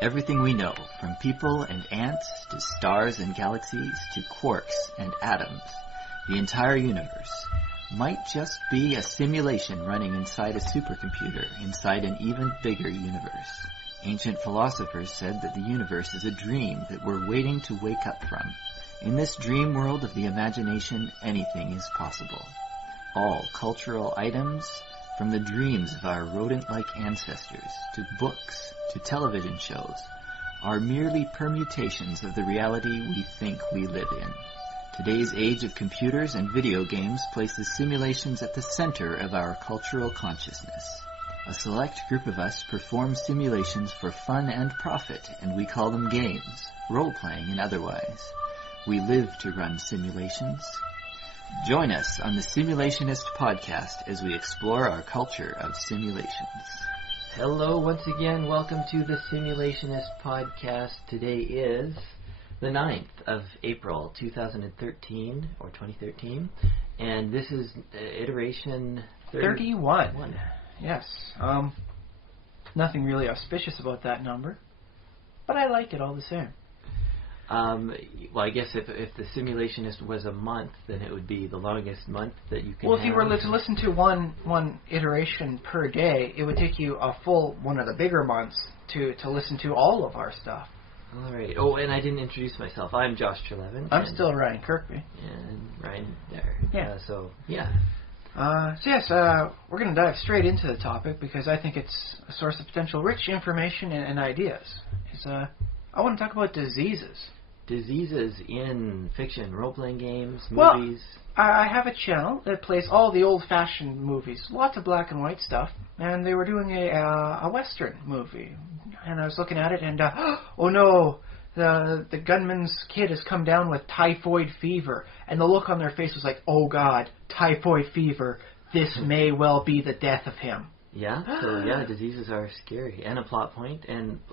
Everything we know, from people and ants to stars and galaxies to quarks and atoms, the entire universe, might just be a simulation running inside a supercomputer inside an even bigger universe. Ancient philosophers said that the universe is a dream that we're waiting to wake up from. In this dream world of the imagination, anything is possible. All cultural items, from the dreams of our rodent-like ancestors, to books, to television shows, are merely permutations of the reality we think we live in. Today's age of computers and video games places simulations at the center of our cultural consciousness. A select group of us perform simulations for fun and profit, and we call them games, role-playing and otherwise. We live to run simulations. Join us on the Simulationist podcast as we explore our culture of simulations. Hello once again, welcome to the Simulationist podcast. Today is the 9th of April 2013, or 2013, and this is iteration 31. Yes. Nothing really auspicious about that number, but I like it all the same. Well, I guess if the Simulationist was a month, then it would be the longest month that you can Well, if you were to listen to one iteration per day, it would take you a full one of the bigger months to listen to all of our stuff. All right. Oh, and I didn't introduce myself. I'm Josh Trelevin. I'm still Ryan Kirkby. And Ryan there. Yeah. So we're going to dive straight into the topic because I think it's a source of potential rich information and ideas. I want to talk about diseases. Diseases in fiction, role-playing games, Well, movies. I have a channel that plays all the old-fashioned movies, lots of black and white stuff, and they were doing a Western movie. And I was looking at it, and oh no, the gunman's kid has come down with typhoid fever, and the look on their face was like, oh God, typhoid fever, this may well be the death of him. Yeah, so diseases are scary, and a plot point,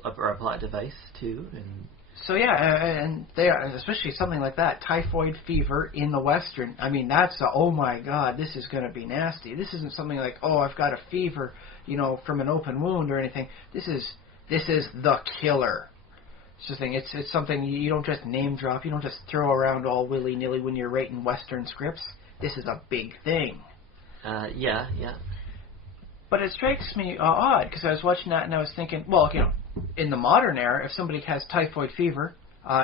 or a plot device too, and. So and they are, especially something like that, typhoid fever in the Western. I mean, that's oh my God, this is going to be nasty. This isn't something like, oh, I've got a fever, from an open wound or anything. This is the killer. It's just it's something you don't just name drop. You don't just throw around all willy nilly when you're writing Western scripts. This is a big thing. Yeah. But it strikes me odd because I was watching that and I was thinking, well, in the modern era, if somebody has typhoid fever,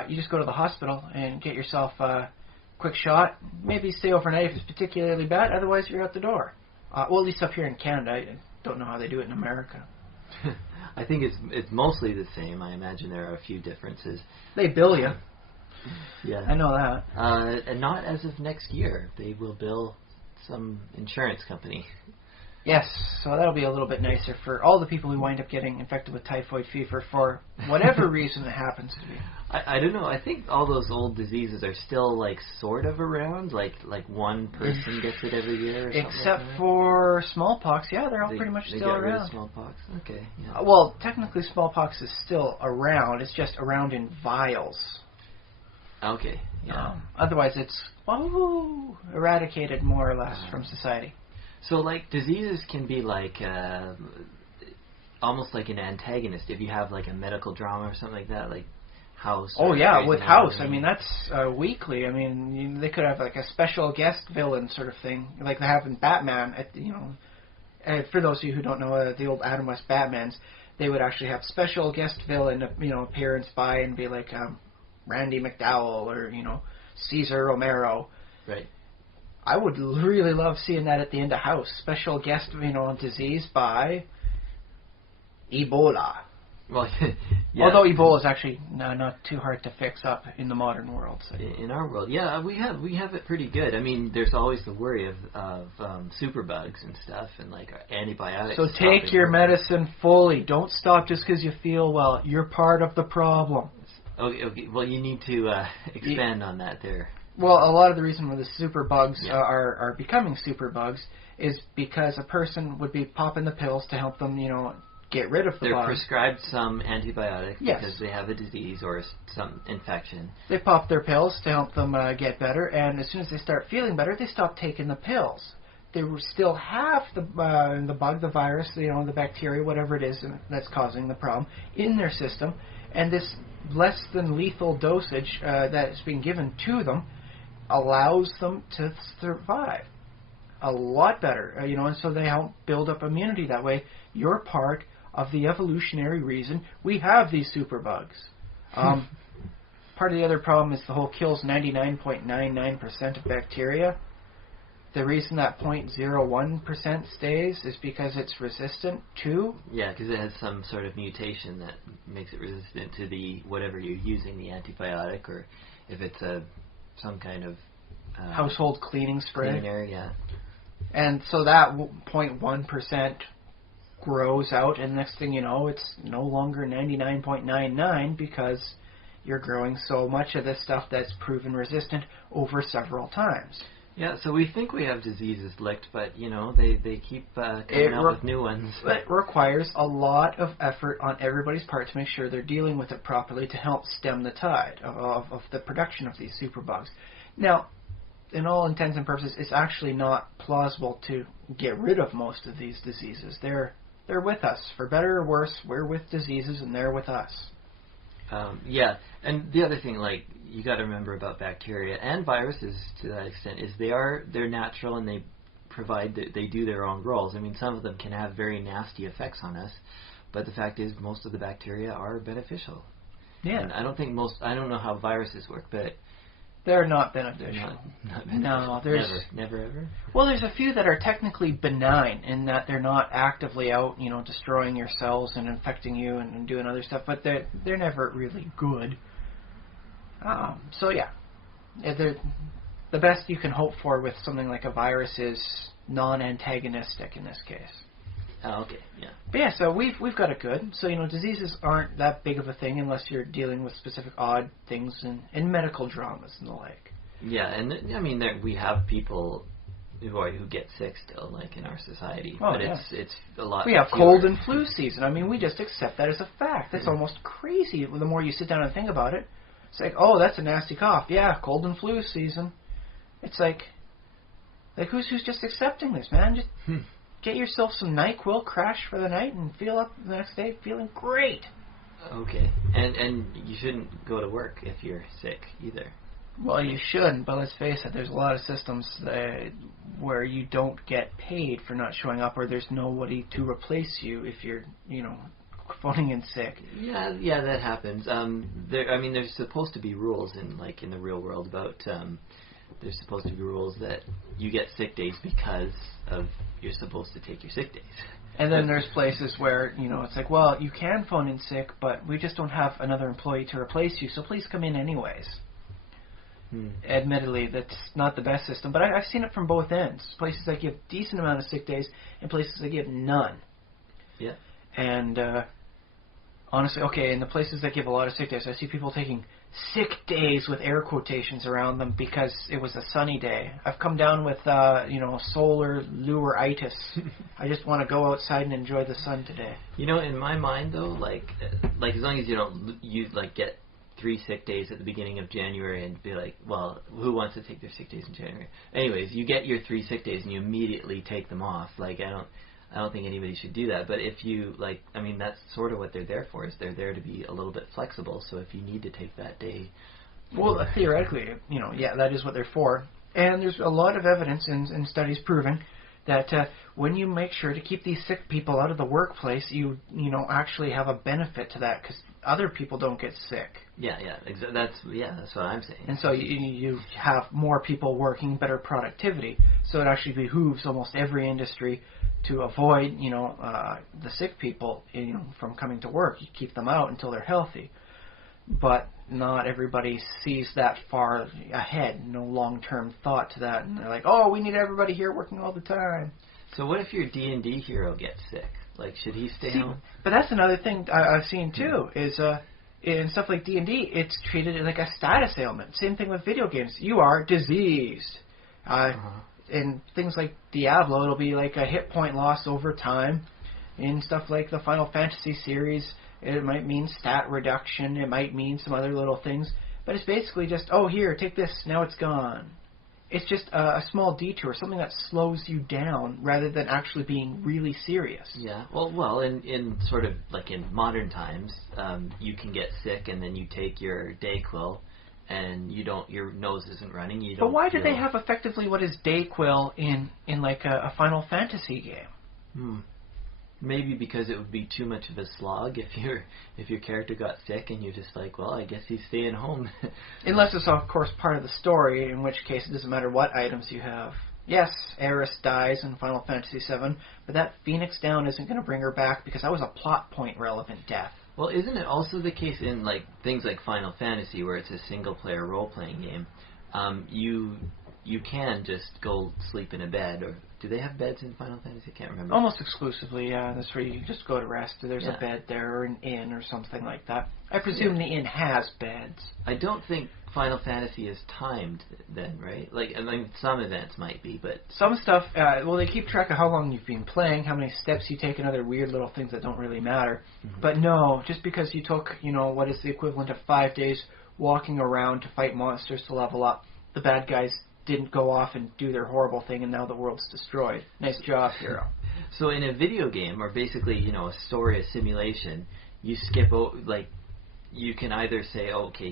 you just go to the hospital and get yourself a quick shot. Maybe stay overnight if it's particularly bad. Otherwise, you're out the door. Well, at least up here in Canada. I don't know how they do it in America. I think it's mostly the same. I imagine there are a few differences. They bill you. Yeah. I know that. And not as of next year. They will bill some insurance company. Yes, so that'll be a little bit nicer for all the people who wind up getting infected with typhoid fever for whatever reason it happens to be. I don't know. I think all those old diseases are still sort of around. Like one person gets it every year. Or Except like for smallpox, yeah, they're all pretty much still around. Rid of smallpox. Okay. Yeah. Well, technically, smallpox is still around. It's just around in vials. Okay. Yeah. Otherwise, it's eradicated more or less from society. So, diseases can be almost like an antagonist if you have a medical drama or something like that, like House. Oh yeah, with House. I mean, that's weekly. I mean, they could have a special guest villain sort of thing, like they have in Batman. For those of you who don't know the old Adam West Batmans, they would actually have special guest villain, appearance by and be like Randy McDowell or Cesar Romero. Right. I would really love seeing that at the end of House. Special guest, disease by Ebola. Well, yeah. Although Ebola is actually not too hard to fix up in the modern world. So. In our world, yeah, we have it pretty good. I mean, there's always the worry of superbugs and stuff, and antibiotics. So take your medicine fully. Don't stop just because you feel well. You're part of the problem. Okay. Well, you need to expand on that there. Well, a lot of the reason why the superbugs are becoming superbugs is because a person would be popping the pills to help them, get rid of the bug. They're prescribed some antibiotic yes. because they have a disease or some infection. They pop their pills to help them get better, and as soon as they start feeling better, they stop taking the pills. they still have the bug, the virus, the bacteria, whatever it is that's causing the problem in their system, and this less than lethal dosage that's being given to them allows them to survive a lot better, and so they help build up immunity that way. You're part of the evolutionary reason we have these superbugs. Part of the other problem is the whole kills 99.99% of bacteria. The reason that 0.01% stays is because it's resistant to... Yeah, because it has some sort of mutation that makes it resistant to the whatever you're using, the antibiotic, or if it's some kind of... household cleaning spray. Cleaner, yeah. And so that 0.1% grows out, and next thing you know, it's no longer 99.99 because you're growing so much of this stuff that's proven resistant over several times. Yeah, so we think we have diseases licked, but, they keep coming out with new ones. It requires a lot of effort on everybody's part to make sure they're dealing with it properly to help stem the tide of the production of these superbugs. Now, in all intents and purposes, it's actually not plausible to get rid of most of these diseases. They're with us. For better or worse, we're with diseases and they're with us. Yeah, and the other thing, you got to remember about bacteria and viruses to that extent is they're natural and they do their own roles. I mean, some of them can have very nasty effects on us, but the fact is most of the bacteria are beneficial. Yeah. And I don't know how viruses work, but they're not beneficial. Not beneficial. No, there's never ever. Well, there's a few that are technically benign in that they're not actively out, destroying your cells and infecting you and doing other stuff, but they're never really good. So yeah, the best you can hope for with something like a virus is non-antagonistic in this case. Oh, okay, yeah. But yeah, so we've got it good. So, diseases aren't that big of a thing unless you're dealing with specific odd things in medical dramas and the like. Yeah, and I mean, we have people who get sick still, in our society. Oh, but yeah. it's a lot. We have cold and flu season. I mean, we just accept that as a fact. That's almost crazy. The more you sit down and think about it, it's like, oh, that's a nasty cough. Yeah, cold and flu season. It's like who's just accepting this, man? Just get yourself some NyQuil, crash for the night, and feel up the next day feeling great. Okay, and you shouldn't go to work if you're sick either. Well, you shouldn't, but let's face it, there's a lot of systems where you don't get paid for not showing up, or there's nobody to replace you if you're, phoning in sick. Yeah, that happens. There's supposed to be rules in the real world about there's supposed to be rules that you get sick days because of you're supposed to take your sick days. And then there's places where, it's like, well, you can phone in sick, but we just don't have another employee to replace you, so please come in anyways. Admittedly, that's not the best system, but I've seen it from both ends. Places that give decent amount of sick days and places that give none. Yeah. And honestly, okay, in the places that give a lot of sick days, I see people taking sick days with air quotations around them because it was a sunny day. I've come down with, solar lure-itis. I just want to go outside and enjoy the sun today. In my mind, though, as long as you don't get 3 sick days at the beginning of January and be like, well, who wants to take their sick days in January? Anyways, you get your 3 sick days and you immediately take them off. I don't think anybody should do that. But if you, that's sort of what they're there for, is they're there to be a little bit flexible. So if you need to take that day... Well, theoretically, that is what they're for. And there's a lot of evidence in studies proving that when you make sure to keep these sick people out of the workplace, you actually have a benefit to that because other people don't get sick. Yeah, that's what I'm saying. And so you have more people working, better productivity. So it actually behooves almost every industry to avoid, the sick people, from coming to work. You keep them out until they're healthy. But not everybody sees that far ahead. No long-term thought to that. And they're like, oh, we need everybody here working all the time. So what if your D&D hero gets sick? Should he stay home? But that's another thing I've seen, too, is in stuff like D&D, it's treated like a status ailment. Same thing with video games. You are diseased. In things like Diablo, it'll be like a hit point loss over time. In stuff like the Final Fantasy series, it might mean stat reduction. It might mean some other little things. But it's basically just, oh, here, take this. Now it's gone. It's just a small detour, something that slows you down rather than actually being really serious. Yeah. Well, in sort of like in modern times, you can get sick and then you take your Dayquil, and your nose isn't running. You don't. But why do they have effectively what is Dayquil in like a Final Fantasy game? Maybe because it would be too much of a slog if your character got sick and you're just like, well, I guess he's staying home. Unless it's, of course, part of the story, in which case it doesn't matter what items you have. Yes, Eris dies in Final Fantasy VII, but that Phoenix Down isn't going to bring her back because that was a plot point relevant death. Well, isn't it also the case in like things like Final Fantasy, where it's a single-player role-playing game? You can just go sleep in a bed, or do they have beds in Final Fantasy? I can't remember. Almost exclusively, yeah. That's where you can just go to rest. There's a bed there, or an inn, or something like that. I presume the inn has beds. I don't think Final Fantasy is timed then, right? Like, I mean, some events might be, but... Some stuff, they keep track of how long you've been playing, how many steps you take, and other weird little things that don't really matter. Mm-hmm. But no, just because you took, what is the equivalent of 5 days walking around to fight monsters to level up, the bad guys didn't go off and do their horrible thing, and now the world's destroyed. Nice job, hero. So in a video game, or basically, a story, a simulation, you skip like, you can either say, okay,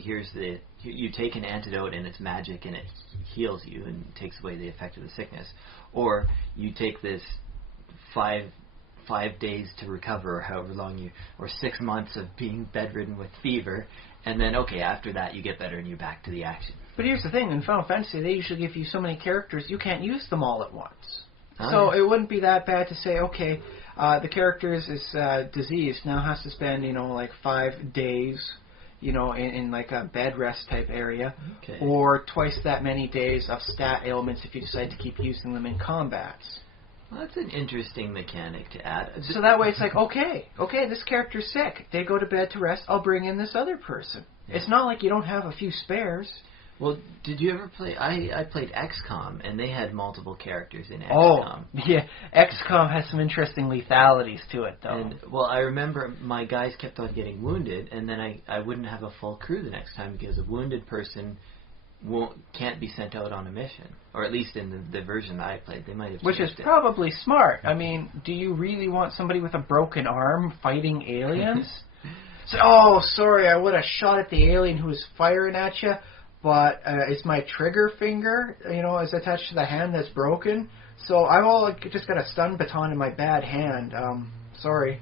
you take an antidote and it's magic and it heals you and takes away the effect of the sickness, or you take this 5 days to recover, or however long or 6 months of being bedridden with fever, and then, okay, after that you get better and you're back to the action. But here's the thing, in Final Fantasy, they usually give you so many characters, you can't use them all at once. So it wouldn't be that bad to say, okay, the character is diseased, now has to spend, like 5 days, in like a bed rest type area, or twice that many days of stat ailments if you decide to keep using them in combats. Well, that's an interesting mechanic to add. So that way it's like, okay, this character's sick. They go to bed to rest, I'll bring in this other person. Yeah. It's not like you don't have a few spares. Well, did you ever play... I played XCOM, and they had multiple characters in XCOM. Oh, yeah. XCOM has some interesting lethalities to it, though. And, well, I remember my guys kept on getting wounded, and then I wouldn't have a full crew the next time because a wounded person can't be sent out on a mission. Or at least in the version that I played. They might have Which is probably smart. I mean, do you really want somebody with a broken arm fighting aliens? Sorry, I would have shot at the alien who was firing at you, but it's my trigger finger, is attached to the hand that's broken. So I've just got a stun baton in my bad hand. Sorry.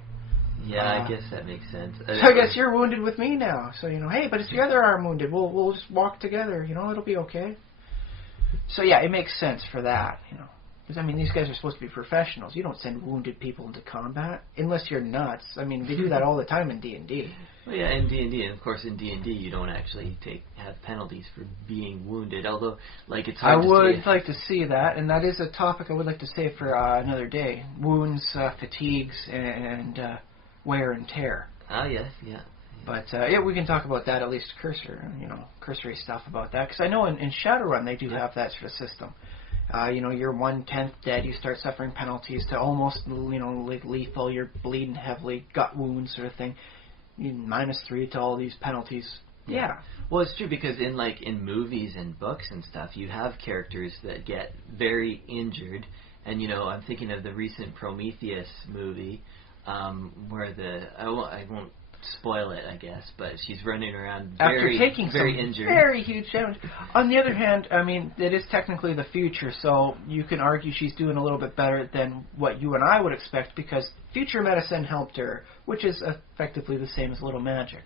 Yeah, I guess that makes sense. So I guess you're wounded with me now. So, hey, but it's the other arm wounded. We'll just walk together. It'll be okay. So, yeah, it makes sense for that, Because, these guys are supposed to be professionals. You don't send wounded people into combat unless you're nuts. They do that all the time in D&D. Well, yeah, in D&D, and of course in D&D you don't actually have penalties for being wounded, although, it's hard to say. I would like to see that, and that is a topic I would like to save for another day. Wounds, fatigues, and wear and tear. Oh, yes, yeah. But, we can talk about that, at least cursory stuff about that, because I know in Shadowrun they do have that sort of system. You're 1/10 dead, you start suffering penalties to almost, like lethal, you're bleeding heavily, gut wounds sort of thing. -3 to all these penalties. Yeah. Well, it's true because in movies and books and stuff, you have characters that get very injured, and I'm thinking of the recent Prometheus movie, where I won't spoil it, I guess, but she's running around very injured. Very huge damage. On the other hand, it is technically the future, so you can argue she's doing a little bit better than what you and I would expect because future medicine helped her, which is effectively the same as a little magic.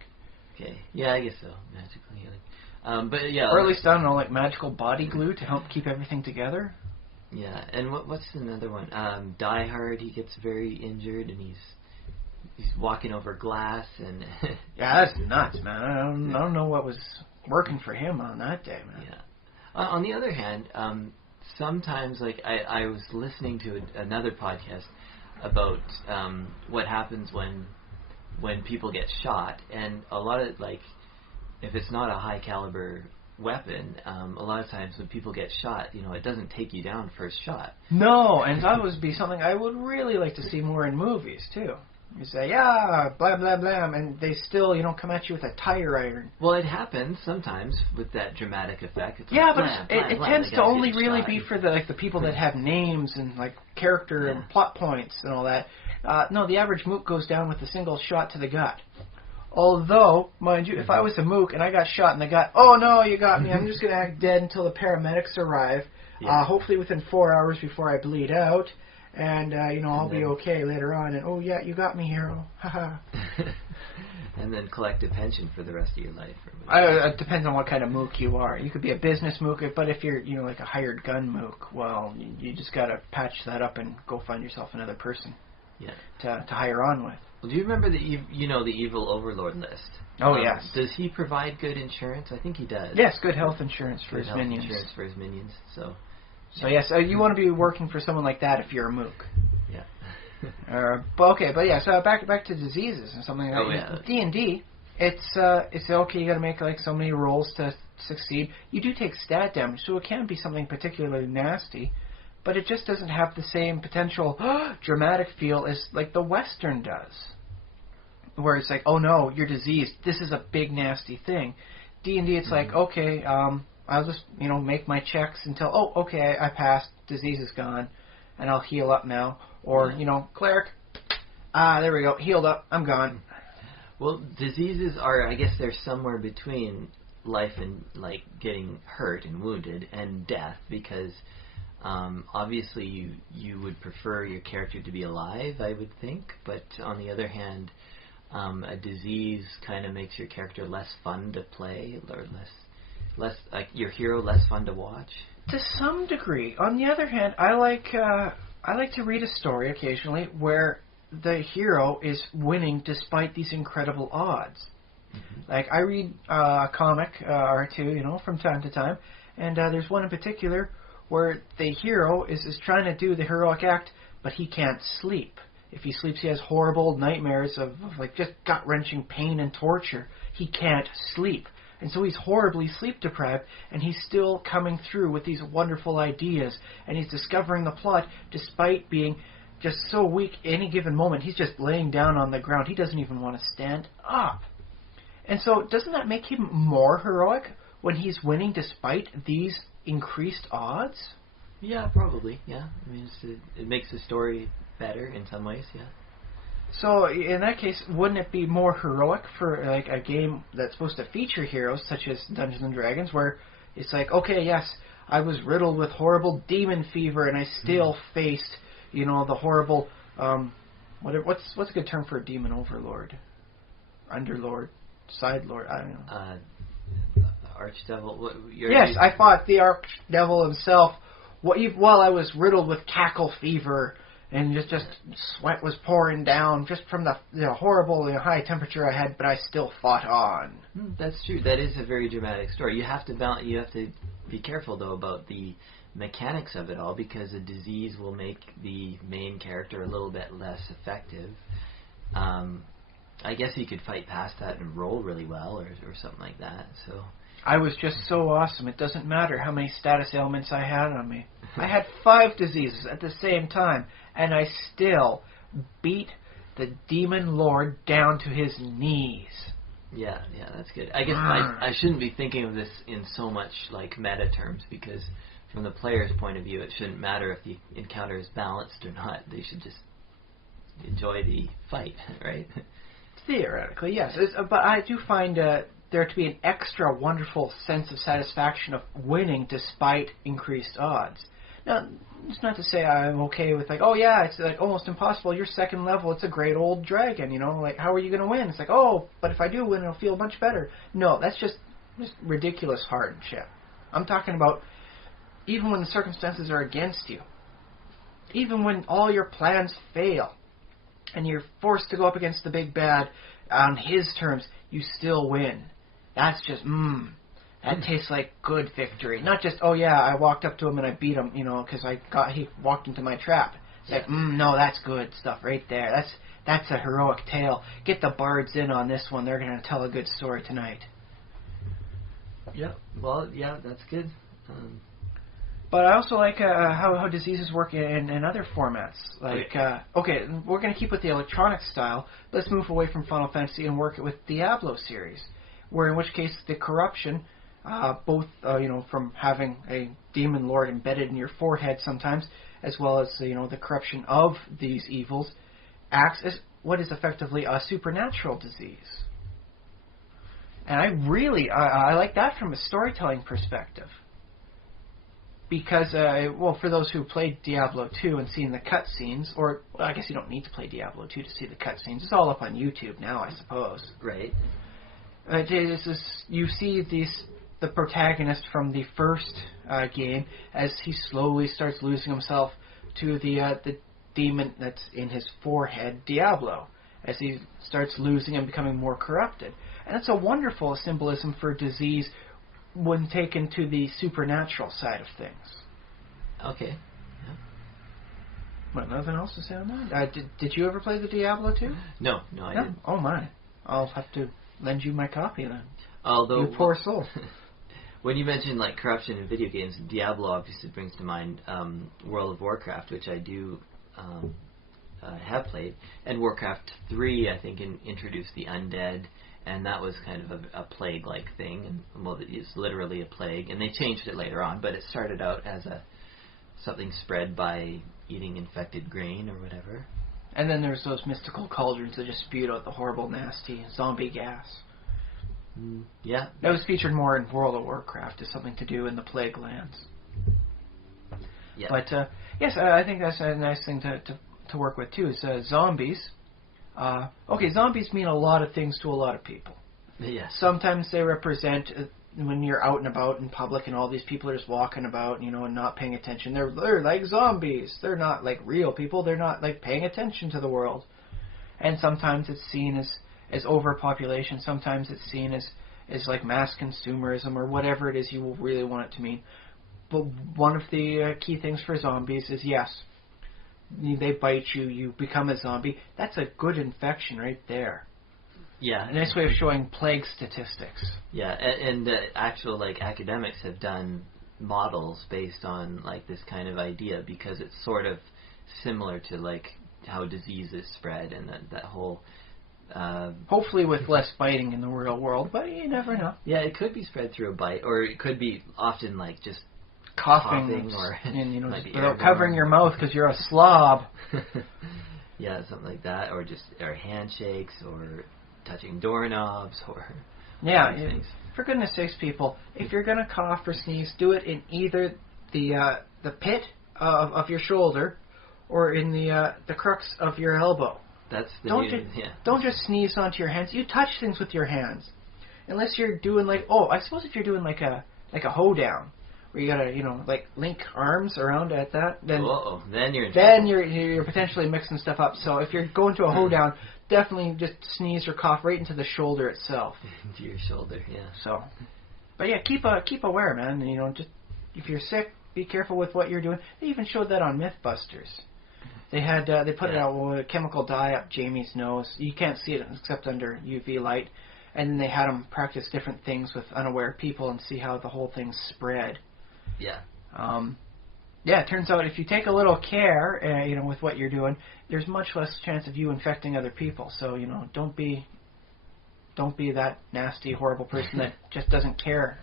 Okay. Yeah, I guess so. Magical healing. But yeah. Or at least, I don't know, like magical body glue to help keep everything together. Yeah, and what's another one? Die Hard, he gets very injured and he's walking over glass and... Yeah, that's nuts, man. I don't know what was working for him on that day, man. Yeah. On the other hand, sometimes, I was listening to another podcast about what happens when people get shot, and a lot of, if it's not a high-caliber weapon, a lot of times when people get shot, it doesn't take you down first shot. No, and that would be something I would really like to see more in movies, too. You say, yeah, blah, blah, blah, and they still, come at you with a tire iron. Well, it happens sometimes with that dramatic effect. It's yeah, like, but blam, it blam, blam, tends the to guy's only getting really shot. be for the people that have names and, character and plot points and all that. No, the average mook goes down with a single shot to the gut. Although, mind you, if I was a mook and I got shot in the gut, oh no, you got me, I'm just going to act dead until the paramedics arrive, hopefully within 4 hours before I bleed out. And, I'll be okay later on. And, oh, yeah, you got me, hero. Haha. And then collect a pension for the rest of your life. It depends on what kind of mook you are. You could be a business mook, but if you're, like a hired gun mook, well, you just got to patch that up and go find yourself another person to hire on with. Well, do you remember the evil overlord list? Oh, yes. Does he provide good insurance? I think he does. Yes, good health insurance for his minions. Insurance for his minions, so... So yes, you want to be working for someone like that if you're a mook. Yeah. But yeah. So back to diseases and something like that. Oh yeah. D&D, it's okay. You got to make so many rolls to succeed. You do take stat damage, so it can be something particularly nasty, but it just doesn't have the same potential dramatic feel as the Western does, where it's like, oh no, you're diseased. This is a big nasty thing. D&D, it's like, okay. I'll just, make my checks until, okay, I passed, disease is gone, and I'll heal up now. Or, cleric, there we go, healed up, I'm gone. Well, diseases are, I guess they're somewhere between life and, getting hurt and wounded and death, because obviously you would prefer your character to be alive, I would think, but on the other hand, a disease kind of makes your character less fun to play, or less your hero less fun to watch? To some degree. On the other hand, I like to read a story occasionally where the hero is winning despite these incredible odds. Mm-hmm. I read a comic or two, from time to time, and there's one in particular where the hero is trying to do the heroic act, but he can't sleep. If he sleeps, he has horrible nightmares of just gut-wrenching pain and torture. He can't sleep. And so he's horribly sleep-deprived, and he's still coming through with these wonderful ideas, and he's discovering the plot despite being just so weak any given moment. He's just laying down on the ground. He doesn't even want to stand up. And so doesn't that make him more heroic when he's winning despite these increased odds? Yeah, probably, yeah. I mean, it makes the story better in some ways, yeah. So, in that case, wouldn't it be more heroic for, a game that's supposed to feature heroes, such as Dungeons & Dragons, where it's okay, yes, I was riddled with horrible demon fever, and I still faced, the horrible, what's a good term for a demon overlord? Underlord? Side-lord? I don't know. Archdevil? Yes, I fought the Archdevil himself while I was riddled with cackle fever, and just sweat was pouring down just from the horrible high temperature I had, but I still fought on. That's true. That is a very dramatic story. You have to be careful though about the mechanics of it all, because a disease will make the main character a little bit less effective. I guess you could fight past that and roll really well, or something like that. So I was just so awesome. It doesn't matter how many status ailments I had on me. I had 5 diseases at the same time, and I still beat the demon lord down to his knees. Yeah, that's good. I guess I shouldn't be thinking of this in so much meta terms, because from the player's point of view, it shouldn't matter if the encounter is balanced or not. They should just enjoy the fight, right? Theoretically, yes. But I do find there to be an extra wonderful sense of satisfaction of winning despite increased odds. Now, it's not to say I'm okay with oh yeah, it's almost impossible. You're second level. It's a great old dragon, how are you going to win? It's but if I do win, it'll feel much better. No, that's just ridiculous hardship. I'm talking about even when the circumstances are against you, even when all your plans fail, and you're forced to go up against the big bad on his terms, you still win. That's just, that tastes like good victory. Not just, oh yeah, I walked up to him and I beat him, because he walked into my trap. It's no, that's good stuff right there. That's a heroic tale. Get the bards in on this one. They're going to tell a good story tonight. Yeah, well, yeah, that's good. But I also like how diseases work in other formats. Like, okay, we're going to keep with the electronic style. Let's move away from Final Fantasy and work it with Diablo series, where in which case the corruption, both from having a demon lord embedded in your forehead sometimes, as well as the corruption of these evils, acts as what is effectively a supernatural disease. And I like that from a storytelling perspective. Because, for those who played Diablo 2 and seen the cutscenes, or well, I guess you don't need to play Diablo 2 to see the cutscenes. It's all up on YouTube now, I suppose. Right. You see the protagonist from the first game as he slowly starts losing himself to the demon that's in his forehead, Diablo, as he starts losing and becoming more corrupted. And that's a wonderful symbolism for disease when taken to the supernatural side of things. Okay. Yeah. What, nothing else to say on that? Did you ever play the Diablo 2? No, I didn't. Oh my. I'll have to lend you my copy then. Although, you poor soul. When you mention like corruption in video games, Diablo obviously brings to mind World of Warcraft, which I do have played, and Warcraft 3 I think introduced the undead. And that was kind of a plague-like thing, and well, it's literally a plague. And they changed it later on, but it started out as something spread by eating infected grain or whatever. And then there's those mystical cauldrons that just spewed out the horrible, nasty zombie gas. Yeah, that was featured more in World of Warcraft as something to do in the plague lands. Yeah. But yes, I think that's a nice thing to work with too. Is zombies. Zombies mean a lot of things to a lot of people. Yes. Sometimes they represent when you're out and about in public and all these people are just walking about, and not paying attention. They're like zombies. They're not like real people. They're not like paying attention to the world. And sometimes it's seen as overpopulation. Sometimes it's seen as like mass consumerism or whatever it is you really want it to mean. But one of the key things for zombies is, yes, they bite you, you become a zombie. That's a good infection right there. Yeah. A nice way of showing plague statistics. Yeah, and actual like academics have done models based on like this kind of idea because it's sort of similar to like how disease is spread and that whole... hopefully with less biting in the real world, but you never know. Yeah, it could be spread through a bite, or it could be often like just coughing or and without covering your mouth because you're a slob. Yeah, something like that, or handshakes, or touching doorknobs, or things. For goodness sakes, people, if you're gonna cough or sneeze, do it in either the pit of your shoulder or in the crux of your elbow. That's the don't just sneeze onto your hands. You touch things with your hands, unless you're doing I suppose if you're doing like a hoedown, where you gotta, link arms around at that, then then you're in trouble. You're potentially mixing stuff up. So if you're going to a hoedown, definitely just sneeze or cough right into the shoulder itself. Into your shoulder, yeah. So, but yeah, keep aware, man. Just if you're sick, be careful with what you're doing. They even showed that on MythBusters. They put it out with a chemical dye up Jamie's nose. You can't see it except under UV light. And then they had him practice different things with unaware people and see how the whole thing spread. Yeah. It turns out if you take a little care, with what you're doing, there's much less chance of you infecting other people. So, don't be that nasty, horrible person that just doesn't care.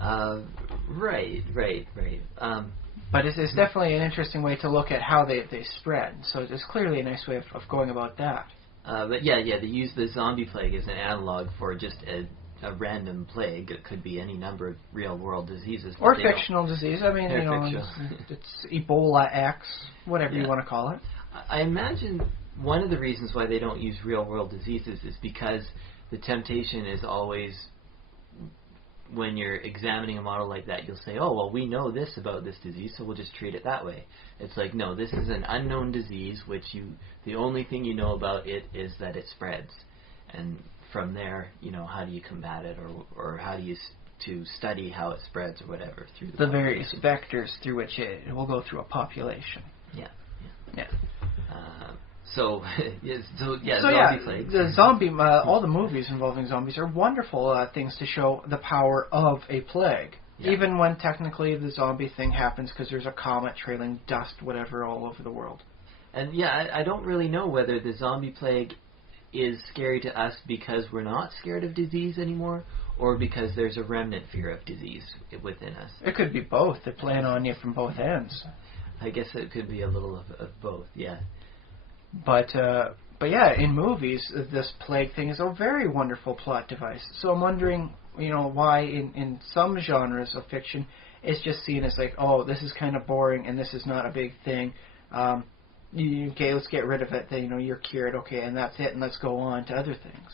Right. But it's definitely an interesting way to look at how they spread. So it's clearly a nice way of going about that. But they use the zombie plague as an analog for just a random plague. It could be any number of real-world diseases. Or fictional disease. I mean, it's Ebola X, whatever you want to call it. I imagine one of the reasons why they don't use real-world diseases is because the temptation is always, when you're examining a model like that, you'll say, oh, well, we know this about this disease, so we'll just treat it that way. It's like, no, this is an unknown disease, the only thing you know about it is that it spreads. And from there, how do you combat it, or how do you to study how it spreds, or whatever, through the various vectors through which it will go through a population. Yeah. Zombie plagues. The zombie, all the movies involving zombies are wonderful things to show the power of a plague. Yeah. Even when technically the zombie thing happens because there's a comet trailing dust, whatever, all over the world. And yeah, I don't really know whether the zombie plague is scary to us because we're not scared of disease anymore, or because there's a remnant fear of disease within us. It could be both. They're playing on you from both ends. I guess it could be a little of both, yeah. But yeah, in movies, this plague thing is a very wonderful plot device. So I'm wondering, why in some genres of fiction, it's just seen as like, oh, this is kind of boring and this is not a big thing. Okay, let's get rid of it. Then, you're cured. Okay, and that's it. And let's go on to other things.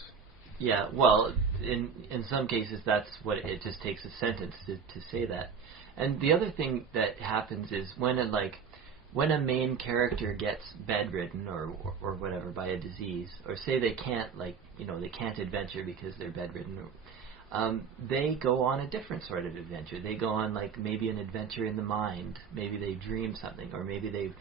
Yeah, well, in some cases, that's what it just takes a sentence to say that. And the other thing that happens is when a main character gets bedridden or whatever by a disease, or say they can't they can't adventure because they're bedridden, they go on a different sort of adventure. They go on maybe an adventure in the mind. Maybe they dream something, or maybe they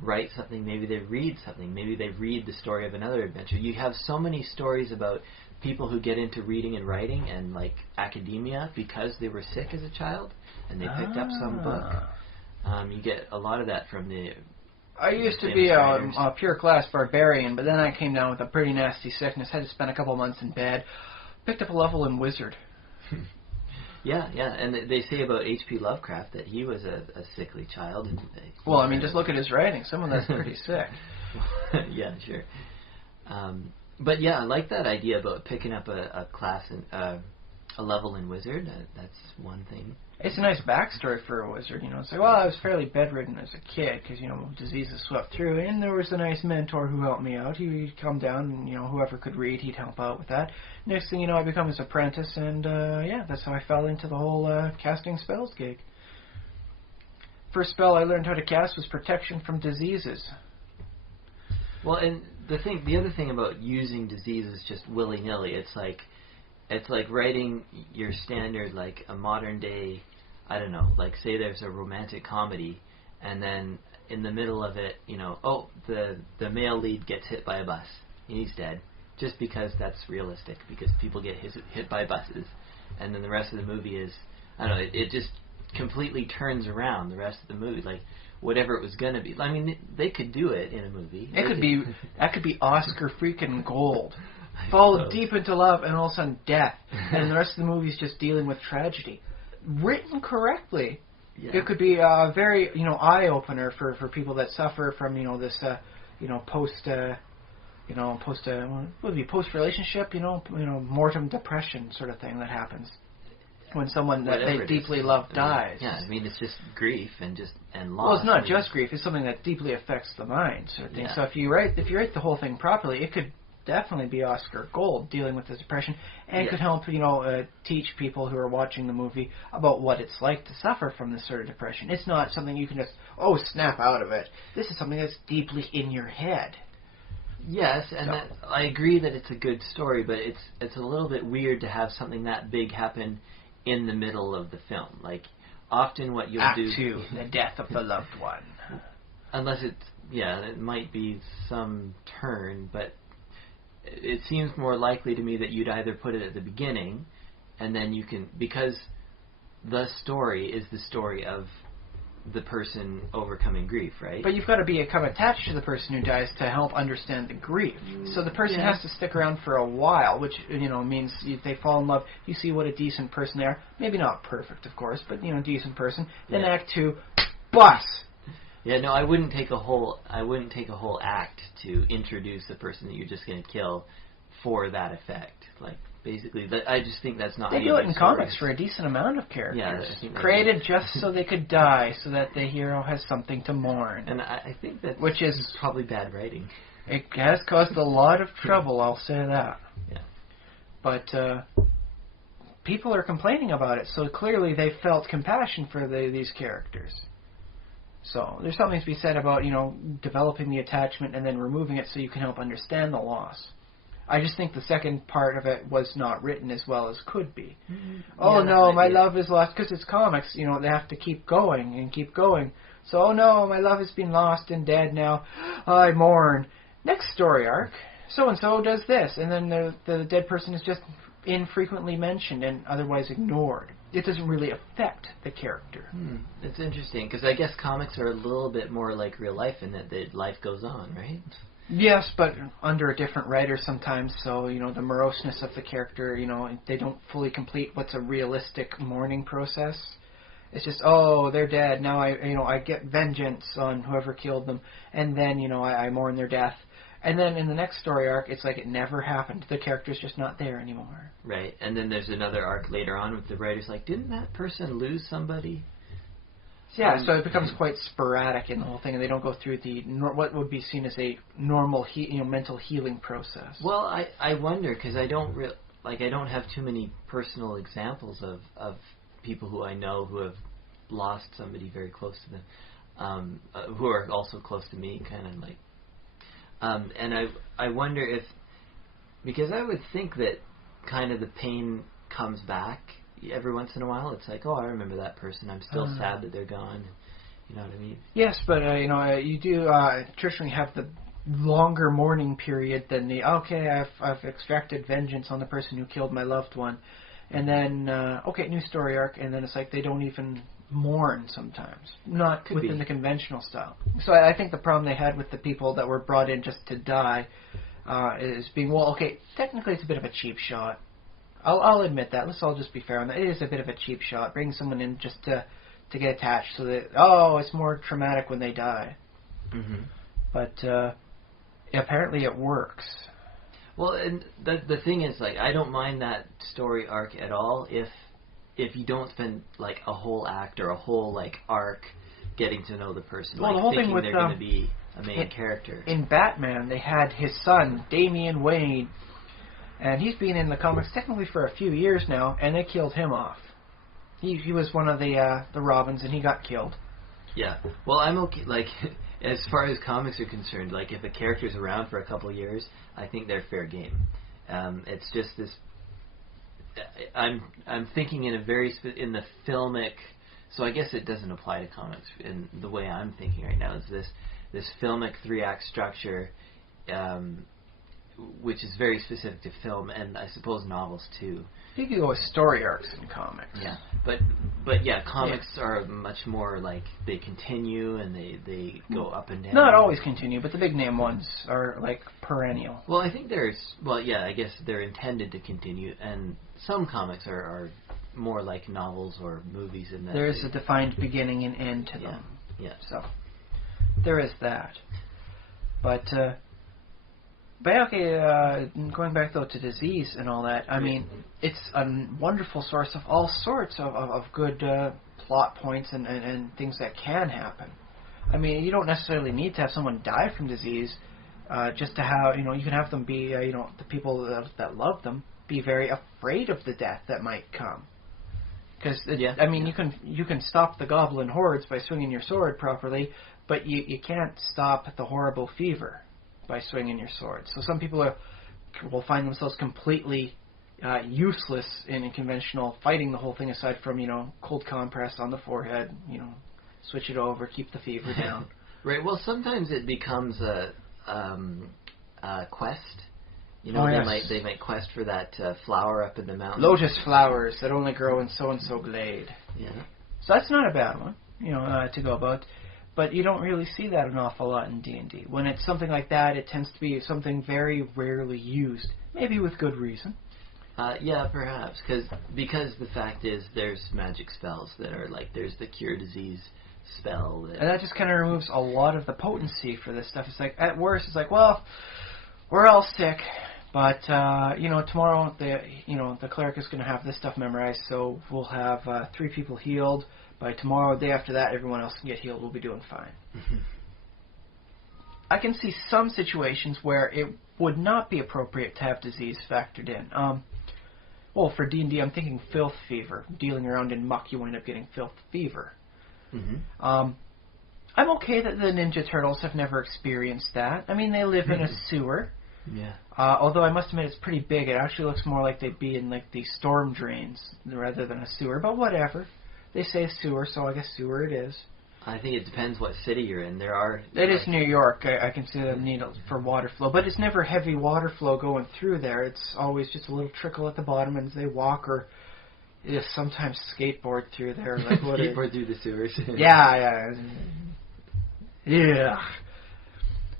write something. Maybe they read something. Maybe they read the story of another adventure. You have so many stories about people who get into reading and writing and academia because they were sick as a child and they picked up some book. You get a lot of that from the. I used to be a pure class barbarian, but then I came down with a pretty nasty sickness. Had to spend a couple months in bed. Picked up a level in Wizard. Yeah, and they say about H.P. Lovecraft that he was a sickly child. And well, I mean, just look at his writing. Some of that's pretty sick. Yeah, sure. But yeah, I like that idea about picking up a class and a level in Wizard. That's one thing. It's a nice backstory for a wizard, It's like, well, I was fairly bedridden as a kid because, diseases swept through, and there was a nice mentor who helped me out. He'd come down, and, whoever could read, he'd help out with that. Next thing you know, I become his apprentice, and, that's how I fell into the whole casting spells gig. First spell I learned how to cast was protection from diseases. Well, and the other thing about using diseases just willy-nilly, it's like writing your standard, a modern day, I don't know, say there's a romantic comedy, and then in the middle of it, the male lead gets hit by a bus, and he's dead, just because that's realistic, because people get hit by buses, and then the rest of the movie is, I don't know, it just completely turns around the rest of the movie, whatever it was going to be. I mean, they could do it in a movie. That could be Oscar freaking gold. Fall deep into love and all of a sudden death, and the rest of the movie is just dealing with tragedy. Written correctly, it could be a very eye opener for people that suffer from this post relationship mortem depression sort of thing that happens when someone that they deeply love dies. Yeah, I mean it's just grief and loss. Well, it's not just grief; it's something that deeply affects the mind, sort of thing. Yeah. So if you write the whole thing properly, it could definitely be Oscar gold dealing with this depression, and could help teach people who are watching the movie about what it's like to suffer from this sort of depression. It's not something you can just snap out of it. This is something that's deeply in your head. Yes, and I agree that it's a good story, but it's a little bit weird to have something that big happen in the middle of the film. Often what you'll do... Act 2, the death of the loved one. Unless it might be some turn, but it seems more likely to me that you'd either put it at the beginning, and then you can... Because the story is the story of the person overcoming grief, right? But you've got to become attached to the person who dies to help understand the grief. So the person has to stick around for a while, which means they fall in love. You see what a decent person they are. Maybe not perfect, of course, but decent person. Then Act 2, bus. Yeah, no, I wouldn't take a whole act to introduce the person that you're just going to kill for that effect. Basically, I just think that's not. They do it in comics for a decent amount of characters. Created just so they could die, so that the hero has something to mourn. And I think that which is probably bad writing. It has caused a lot of trouble, I'll say that. Yeah. But people are complaining about it, so clearly they felt compassion for these characters. So there's something to be said about developing the attachment and then removing it so you can help understand the loss. I just think the second part of it was not written as well as could be. Mm-hmm. Oh no, my love is lost, because it's comics. They have to keep going and keep going. So, oh no, my love has been lost and dead now. I mourn. Next story arc, so and so does this, and then the dead person is just infrequently mentioned and otherwise ignored. It doesn't really affect the character. It's interesting, because I guess comics are a little bit more like real life in that life goes on, right? Yes, but under a different writer sometimes, so, the moroseness of the character, they don't fully complete what's a realistic mourning process. It's just, oh, they're dead, now I get vengeance on whoever killed them, and then, I mourn their death. And then in the next story arc, it's like it never happened. The character's just not there anymore. Right, and then there's another arc later on with the writer's like, didn't that person lose somebody? Yeah, so it becomes quite sporadic in the whole thing, and they don't go through the what would be seen as a normal mental healing process. Well, I wonder, because I don't have too many personal examples of people who I know who have lost somebody very close to them, who are also close to me, kind of like. And I wonder if, because I would think that kind of the pain comes back every once in a while. It's like, oh, I remember that person. I'm still sad that they're gone. You know what I mean? Yes, but you do traditionally have the longer mourning period than the I've extracted vengeance on the person who killed my loved one, and then new story arc, and then it's like they don't even mourn sometimes, not Could within be the conventional style. So I think the problem they had with the people that were brought in just to die is being, technically it's a bit of a cheap shot. I'll admit that. Let's all just be fair on that. It is a bit of a cheap shot, bringing someone in just to get attached, so that it's more traumatic when they die. Mm-hmm. But apparently it works. Well, and the thing is, like, I don't mind that story arc at all if you don't spend like a whole act or a whole like arc getting to know the person, well, like the whole thinking thing with, they're going to be a main character. In Batman, they had his son, Damian Wayne, and he's been in the comics technically for a few years now, and they killed him off. He was one of the Robins, and he got killed. Yeah. Well, I'm okay. Like, as far as comics are concerned, like if a character's around for a couple of years, I think they're fair game. It's just this. I'm thinking in a very in the filmic. So I guess it doesn't apply to comics in the way I'm thinking right now. Is this filmic 3-act structure, which is very specific to film, and I suppose novels too. You could go with story arcs in comics. Yeah, but yeah, comics are much more like they continue and they go up and down. Not always continue, but the big name ones are like perennial. Well, I think I guess they're intended to continue, and some comics are more like novels or movies in that. There is a defined beginning and end to them. Yeah. So there is that. But okay, going back though to disease and all that, I mean, it's a wonderful source of all sorts of good plot points and things that can happen. I mean, you don't necessarily need to have someone die from disease just to have, you can have them be, the people that love them be very afraid of the death that might come. Because, you can stop the goblin hordes by swinging your sword properly, but you can't stop the horrible fever by swinging your sword. So some people will find themselves completely useless in conventional fighting the whole thing, aside from, cold compress on the forehead, switch it over, keep the fever down. Right, well, sometimes it becomes a quest. They might quest for that flower up in the mountain. Lotus flowers that only grow in so-and-so glade. Yeah. So that's not a bad one, to go about. But you don't really see that an awful lot in D&D. When it's something like that, it tends to be something very rarely used. Maybe with good reason. Yeah, perhaps. Because the fact is there's magic spells that are like, there's the cure disease spell. And that just kind of removes a lot of the potency for this stuff. It's like, at worst, it's like, well, we're all sick. But, tomorrow, the cleric is going to have this stuff memorized, so we'll have 3 people healed. By tomorrow, the day after that, everyone else can get healed. We'll be doing fine. Mm-hmm. I can see some situations where it would not be appropriate to have disease factored in. For D&D, I'm thinking filth fever. Dealing around in muck, you wind up getting filth fever. Mm-hmm. I'm okay that the Ninja Turtles have never experienced that. I mean, they live in a sewer. Yeah. Although I must admit it's pretty big. It actually looks more like they'd be in like the storm drains rather than a sewer. But whatever. They say sewer, so I guess sewer it is. I think it depends what city you're in. There are... It is New York. I can see the need for water flow. But it's never heavy water flow going through there. It's always just a little trickle at the bottom, and they walk or sometimes skateboard through there. Like skateboard through the sewers. Yeah.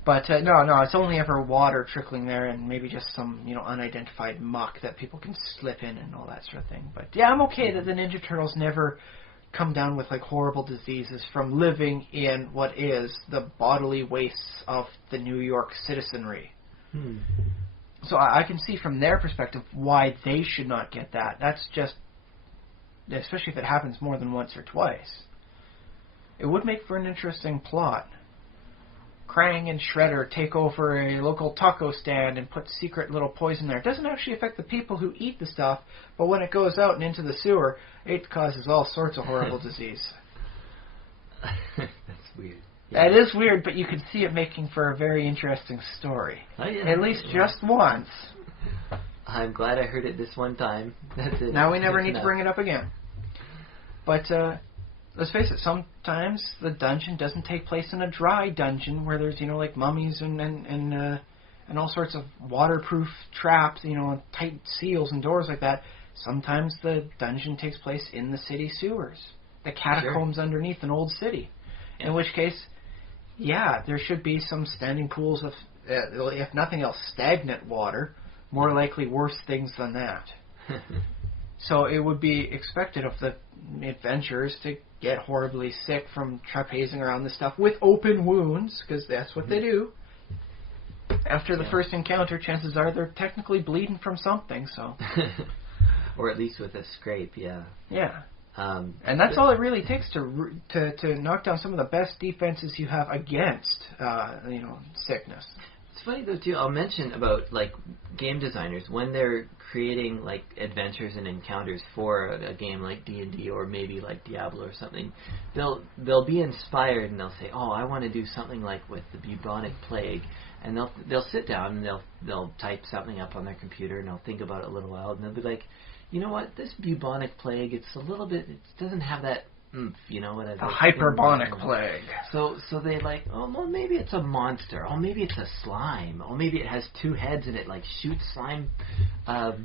But no, it's only ever water trickling there, and maybe just some unidentified muck that people can slip in and all that sort of thing. But yeah, I'm okay that the Ninja Turtles never come down with like horrible diseases from living in what is the bodily wastes of the New York citizenry. So I can see from their perspective why they should not get that. That's just, especially if it happens more than once or twice. It would make for an interesting plot. Krang and Shredder take over a local taco stand and put secret little poison there. It doesn't actually affect the people who eat the stuff, but when it goes out and into the sewer, it causes all sorts of horrible disease. That's weird. Yeah. That is weird, but you can see it making for a very interesting story. At least just once. I'm glad I heard it this one time. That's it. Now we never need to bring it up again. But let's face it, sometimes the dungeon doesn't take place in a dry dungeon where there's, like mummies and all sorts of waterproof traps, and tight seals and doors like that. Sometimes the dungeon takes place in the city sewers, the catacombs underneath an old city. In which case, there should be some standing pools of, if nothing else, stagnant water. More likely worse things than that. So it would be expected of the adventurers to get horribly sick from trapezing around this stuff with open wounds, because that's what they do. After the first encounter, chances are they're technically bleeding from something, so... Or at least with a scrape, yeah. Yeah. And that's all it really takes to knock down some of the best defenses you have against, sickness. It's funny though too. I'll mention about like game designers when they're creating like adventures and encounters for a game like D&D or maybe like Diablo or something. They'll be inspired and they'll say, "Oh, I want to do something like with the bubonic plague," and they'll sit down and they'll type something up on their computer and they'll think about it a little while and they'll be like, "You know what? This bubonic plague, it doesn't have that." The hyperbonic plague. So they like, oh, well, maybe it's a monster. Oh, maybe it's a slime. Oh, maybe it has two heads and it like shoots slime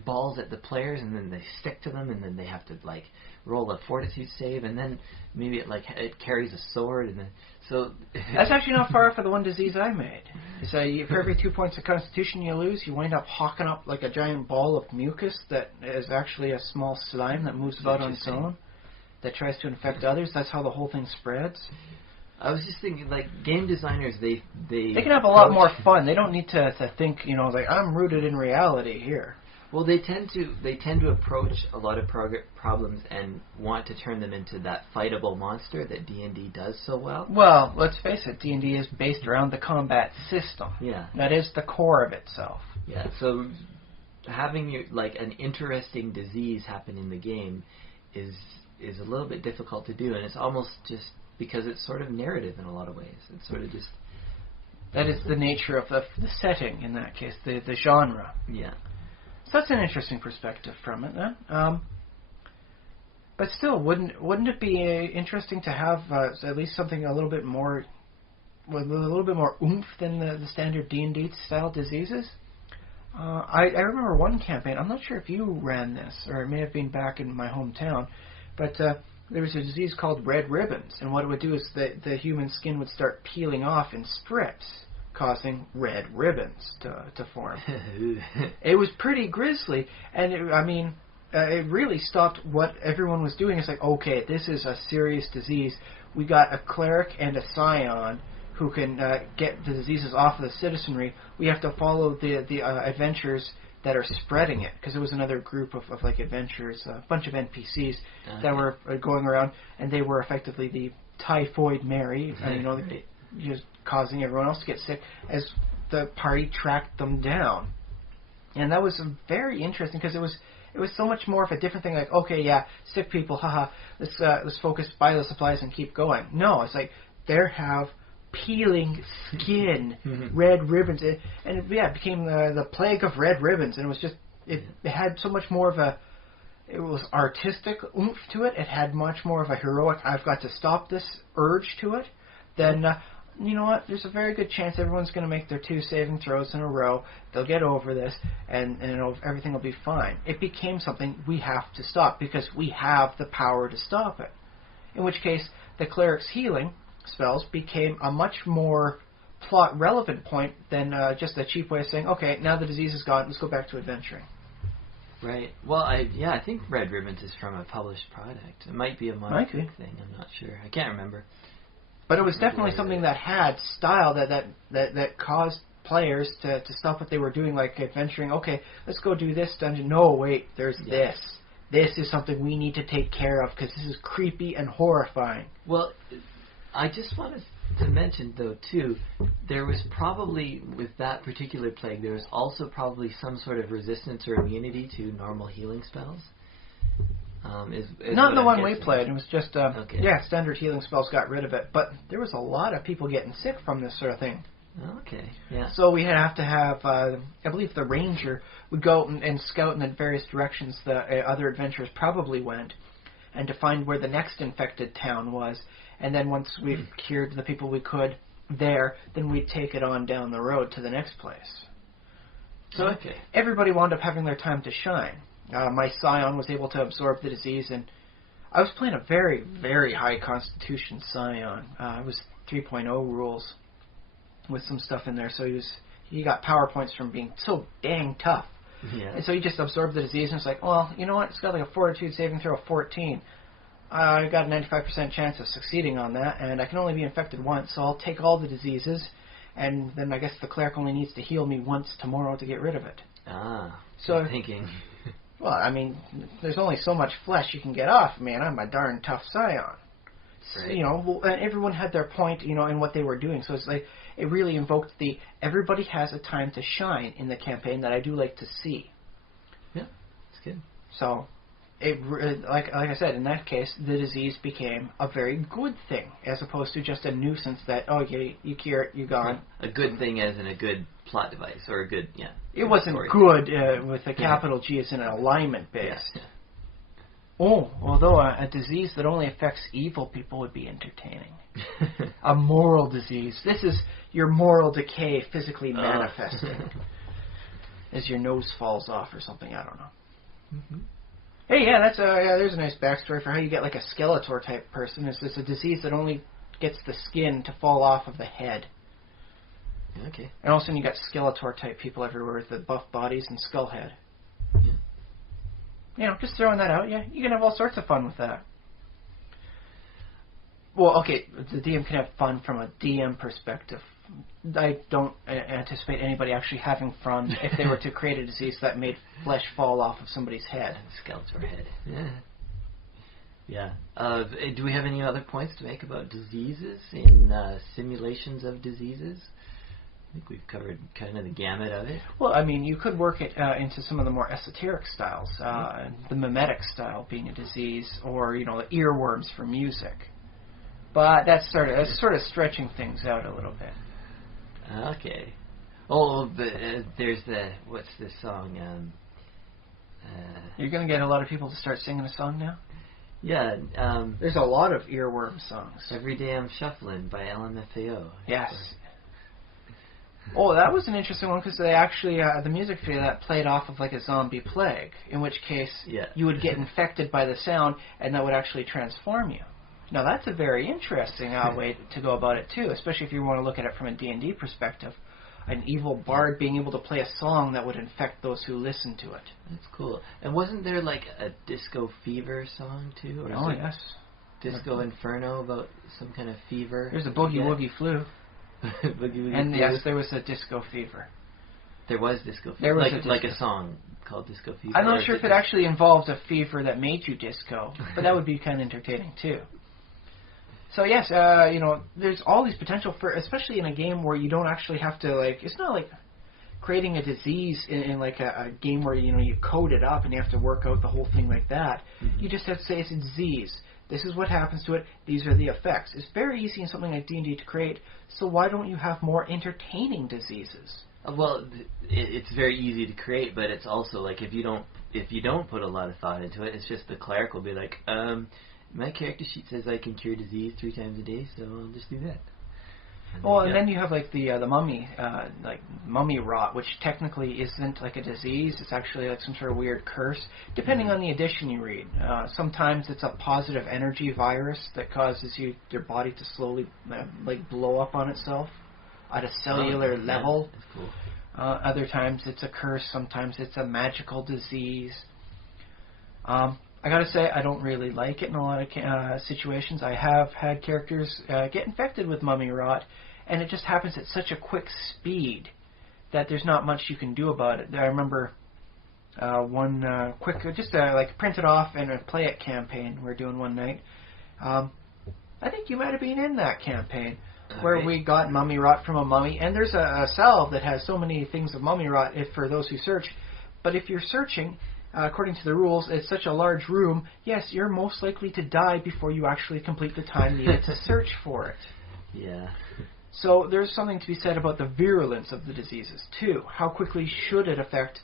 balls at the players, and then they stick to them, and then they have to like roll a fortitude save, and then maybe it carries a sword, and then so that's actually not far for the one disease I made. So for every 2 points of Constitution you lose, you wind up hawking up like a giant ball of mucus that is actually a small slime that moves about on its own, that tries to infect others. That's how the whole thing spreads. I was just thinking, like, game designers, they can have a lot more fun. They don't need to think, like, I'm rooted in reality here. Well, they tend to approach a lot of problems and want to turn them into that fightable monster that D&D does so well. Well, let's face it, D&D is based around the combat system. Yeah. That is the core of itself. Yeah, so having like an interesting disease happen in the game is a little bit difficult to do, and it's almost just because it's sort of narrative in a lot of ways. It's sort of just... That is the nature of the setting in that case, the genre. Yeah. So that's an interesting perspective from it, then. But still, wouldn't it be interesting to have at least something a little bit more, with a little bit more oomph than the standard D&D style diseases? I remember one campaign. I'm not sure if you ran this, or it may have been back in my hometown, but there was a disease called red ribbons, and what it would do is the human skin would start peeling off in strips, causing red ribbons to form. It was pretty grisly, and it really stopped what everyone was doing. It's like, okay, this is a serious disease. We got a cleric and a scion who can get the diseases off of the citizenry. We have to follow the adventurers that are spreading it, because it was another group of like adventurers, a bunch of NPCs that were going around, and they were effectively the Typhoid Mary, just causing everyone else to get sick as the party tracked them down. And that was very interesting, because it was so much more of a different thing. Like, okay, yeah, sick people, haha, let's focus, buy the supplies, and keep going. No, it's like they have peeling skin, red ribbons, and it became the plague of red ribbons, and it was just it had so much more of it was artistic oomph to it. It had much more of a heroic, I've got to stop this urge to it. Then, you know what, there's a very good chance everyone's going to make their 2 saving throws in a row. They'll get over this, and everything will be fine. It became something we have to stop because we have the power to stop it. In which case, the cleric's healing spells became a much more plot-relevant point than just a cheap way of saying, okay, now the disease is gone, let's go back to adventuring. Right. Well, I think Red Ribbons is from a published product. It might be a monographic thing. I'm not sure. I can't remember. But it was definitely something that had style that caused players to stop what they were doing, like adventuring. Okay, let's go do this dungeon. No, wait, there's this. This is something we need to take care of because this is creepy and horrifying. Well, I just wanted to mention, though, too, there was probably, with that particular plague, there was also probably some sort of resistance or immunity to normal healing spells. Not the one we played. It was just, standard healing spells got rid of it. But there was a lot of people getting sick from this sort of thing. Okay, yeah. So we have to have, I believe the ranger would go and scout in the various directions the other adventurers probably went, and to find where the next infected town was. And then once we've cured the people we could there, then we'd take it on down the road to the next place. So everybody wound up having their time to shine. My Scion was able to absorb the disease, and I was playing a very, very high Constitution Scion. It was 3.0 rules with some stuff in there, so he got power points from being so dang tough. Yeah. And so he just absorbed the disease, and it's like, well, you know what? It's got like a fortitude saving throw of 14. I got a 95% chance of succeeding on that, and I can only be infected once, so I'll take all the diseases, and then I guess the cleric only needs to heal me once tomorrow to get rid of it. So thinking. Well, I mean, there's only so much flesh you can get off, man. I'm a darn tough Scion. Right. You know, and everyone had their point, you know, in what they were doing, so it's like, it really invoked the, everybody has a time to shine in the campaign that I do like to see. Yeah, that's good. So, like I said, in that case, the disease became a very good thing, as opposed to just a nuisance that, oh, you cure it, you're gone. A good thing as in a good plot device, or a good, It wasn't good with a capital G as in an alignment base. Yeah. Oh, although a disease that only affects evil people would be entertaining. A moral disease. This is your moral decay physically manifesting. As your nose falls off or something, I don't know. Mm-hmm. Hey, there's a nice backstory for how you get like a Skeletor type person. It's a disease that only gets the skin to fall off of the head. Okay. And all of a sudden you got Skeletor type people everywhere with the buff bodies and skull head. Yeah. You know, just throwing that out. Yeah, you can have all sorts of fun with that. Well, okay, the DM can have fun from a DM perspective. I don't anticipate anybody actually having fun if they were to create a disease that made flesh fall off of somebody's head. Skeletor head. Yeah. Yeah. Do we have any other points to make about diseases in simulations of diseases? I think we've covered kind of the gamut of it. Well, I mean, you could work it into some of the more esoteric styles, the mimetic style being a disease, or the earworms for music. But that's sort of stretching things out a little bit. Okay. Oh, but there's what's this song? You're going to get a lot of people to start singing a song now? Yeah. There's a lot of earworm songs. Every Day I'm Shuffling by LMFAO. Yes. Oh, that was an interesting one because they actually, the music video that played off of like a zombie plague, in which case you would get infected by the sound and that would actually transform you. Now that's a very interesting way to go about it too, especially if you want to look at it from a D&D perspective. An evil bard being able to play a song that would infect those who listen to it. That's cool. And wasn't there like a Disco Fever song too? Or yes. Disco Inferno about some kind of fever? There's a Boogie Woogie Flu. Boogie Woogie and Flu. Yes, there was a Disco Fever. There was Disco Fever. There was like a song called Disco Fever. I'm not sure if it actually involved a fever that made you disco, but that would be kind of entertaining too. So yes, there's all these potential for, especially in a game where you don't actually have to it's not like creating a disease in like a game where you code it up and you have to work out the whole thing like that. Mm-hmm. You just have to say it's a disease. This is what happens to it. These are the effects. It's very easy in something like D&D to create. So why don't you have more entertaining diseases? Well, it's very easy to create, but it's also like if you don't if you don't put a lot of thought into it, it's just the cleric will be like, my character sheet says I can cure disease 3 times a day, so I'll just do that. And then you have like the mummy, like mummy rot, which technically isn't like a disease. It's actually like some sort of weird curse, depending on the edition you read. Sometimes it's a positive energy virus that causes your body to slowly like blow up on itself at a cellular level. That's cool. Other times it's a curse. Sometimes it's a magical disease. I gotta say, I don't really like it in a lot of situations. I have had characters get infected with mummy rot, and it just happens at such a quick speed that there's not much you can do about it. I remember one quick, just like print it off and a play it campaign we're doing one night. I think you might have been in that campaign where we got mummy rot from a mummy, and there's a salve that has so many things of mummy rot for those who search. But if you're searching, according to the rules, it's such a large room, yes, you're most likely to die before you actually complete the time needed to search for it. Yeah. So there's something to be said about the virulence of the diseases, too. How quickly should it affect?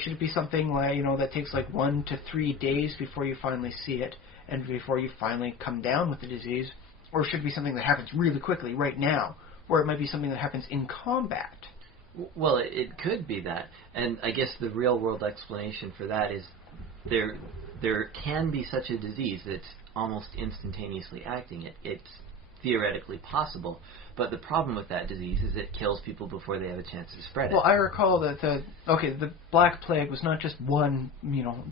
Should it be something like, that takes like 1 to 3 days before you finally see it and before you finally come down with the disease? Or should it be something that happens really quickly, right now? Or it might be something that happens in combat. Well, it could be that, and I guess the real-world explanation for that is there can be such a disease that's almost instantaneously acting. It's theoretically possible, but the problem with that disease is it kills people before they have a chance to spread it. Well, I recall that the Black Plague was not just one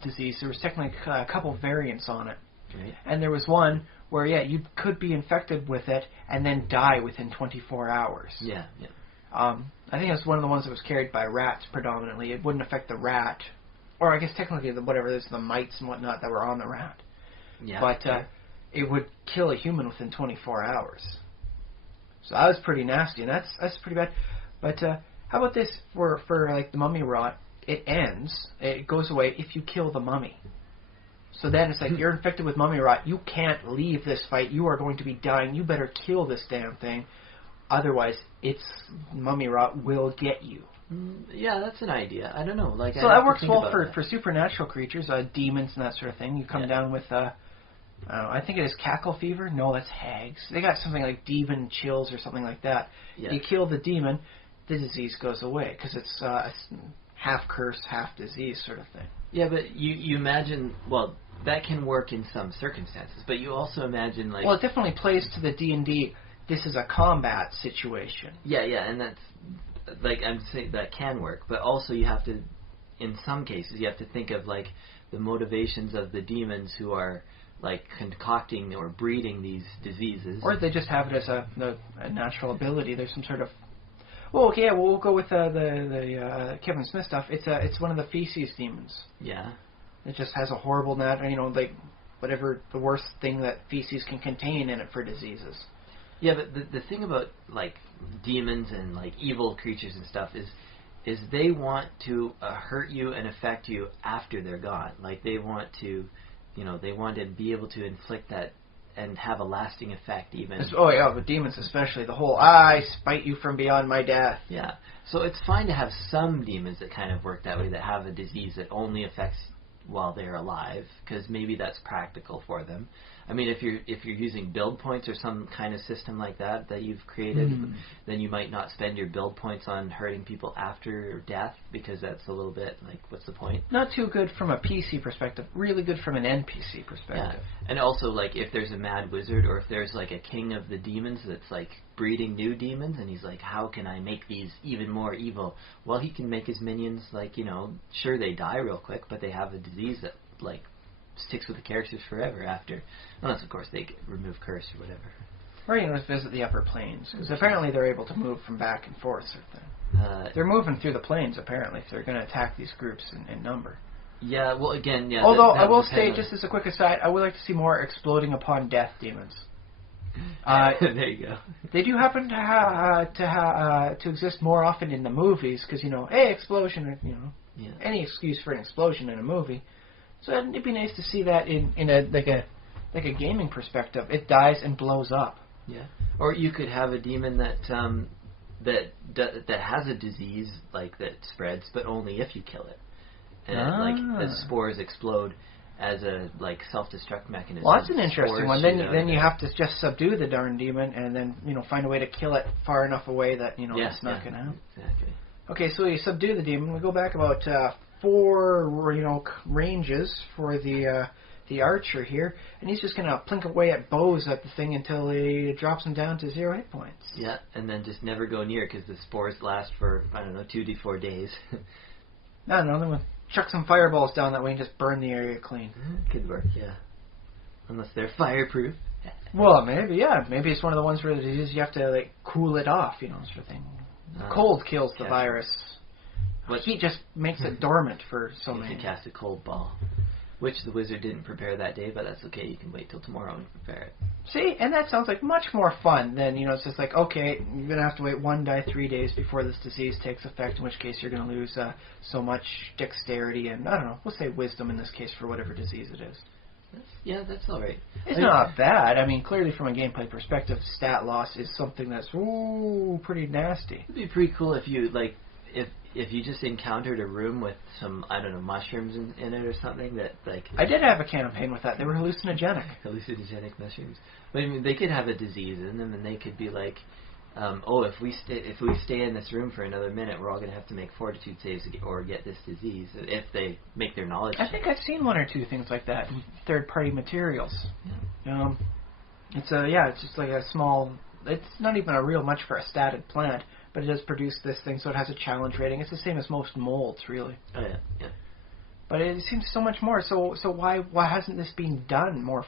disease. There was technically a couple variants on it, right. And there was one where you could be infected with it and then die within 24 hours. Yeah. I think it's one of the ones that was carried by rats predominantly. It wouldn't affect the rat, or I guess technically the mites and whatnot that were on the rat. Yeah. But it would kill a human within 24 hours. So that was pretty nasty, and that's pretty bad. But how about this for like the mummy rot? It ends. It goes away if you kill the mummy. So then it's like you're infected with mummy rot. You can't leave this fight. You are going to be dying. You better kill this damn thing. Otherwise, its mummy rot will get you. Yeah, that's an idea. I don't know. So that works well for supernatural creatures, demons and that sort of thing. You come down with, I think it is cackle fever. No, that's hags. They got something like demon chills or something like that. Yeah. You kill the demon, the disease goes away because it's half curse, half disease sort of thing. Yeah, but you imagine, well, that can work in some circumstances, but you also imagine like... Well, it definitely plays to the D&D. This is a combat situation. Yeah, and that's, like, I'm saying that can work, but also you have to, in some cases, you have to think of, like, the motivations of the demons who are, like, concocting or breeding these diseases. Or they just have it as a natural ability. There's some sort of... Well, okay, we'll go with the Kevin Smith stuff. It's one of the feces demons. Yeah. It just has a horrible, like, whatever the worst thing that feces can contain in it for diseases. Yeah, but the thing about, like, demons and, like, evil creatures and stuff is they want to hurt you and affect you after they're gone. Like, they want to, they want to be able to inflict that and have a lasting effect even. With demons especially. The whole, I spite you from beyond my death. Yeah. So it's fine to have some demons that kind of work that way, that have a disease that only affects while they're alive, because maybe that's practical for them. I mean, if you're using build points or some kind of system like that you've created, then you might not spend your build points on hurting people after death, because that's a little bit like, what's the point? Not too good from a PC perspective. Really good from an NPC perspective. Yeah. And also, like, if there's a mad wizard, or if there's like a king of the demons that's like breeding new demons, and he's like, how can I make these even more evil? Well, he can make his minions, like, sure, they die real quick, but they have a disease that, like, sticks with the characters forever after. Unless, of course, they remove curse or whatever. Or let's visit the upper planes, because apparently they're able to move from back and forth, sort of thing. They're moving through the planes, apparently, if they're going to attack these groups in number. Yeah, well, again, yeah. Although, I will say, just as a quick aside, I would like to see more exploding upon death demons. There you go. They do happen to exist more often in the movies, because, hey, explosion, any excuse for an explosion in a movie. So it'd be nice to see that in a gaming perspective. It dies and blows up. Yeah. Or you could have a demon that has a disease, like, that spreads, but only if you kill it. and as spores explode as a self-destruct mechanism. Well, that's an interesting one. Then you have to just subdue the darn demon, and then find a way to kill it far enough away that it's not going to happen. Exactly. Okay, so you subdue the demon. We go back about 4 ranges for the archer here, and he's just going to plink away at bows at the thing until he drops him down to 0 hit points. Yeah, and then just never go near because the spores last for 2 to 4 days. No, then we'll chuck some fireballs down that way and just burn the area clean. Could work, yeah. Unless they're fireproof. Well, maybe, yeah. Maybe it's one of the ones where you have to cool it off, sort of thing. Cold kills the virus. But heat just makes it dormant for so many. You cast a cold ball, which the wizard didn't prepare that day, but that's okay. You can wait till tomorrow and prepare it. See, and that sounds like much more fun than, it's just like, okay, you're going to have to wait 1 to 3 days before this disease takes effect, in which case you're going to lose so much dexterity and, I don't know, we'll say wisdom in this case for whatever disease it is. That's all right. It's not bad. I mean, clearly from a gameplay perspective, stat loss is something that's, pretty nasty. It'd be pretty cool if you, if you just encountered a room with some, mushrooms in it or something that, I did have a campaign with that. They were hallucinogenic. Hallucinogenic mushrooms. But, they could have a disease in them, and they could be like, if we stay in this room for another minute, we're all going to have to make fortitude saves or get this disease, if they make their knowledge check. I think I've seen 1 or 2 things like that in third-party materials. Yeah. It's just like a small, it's not even a real much for a statted plant, but it does produce this thing, so it has a challenge rating. It's the same as most molds, really. Oh, yeah. But it seems so much more. So why hasn't this been done more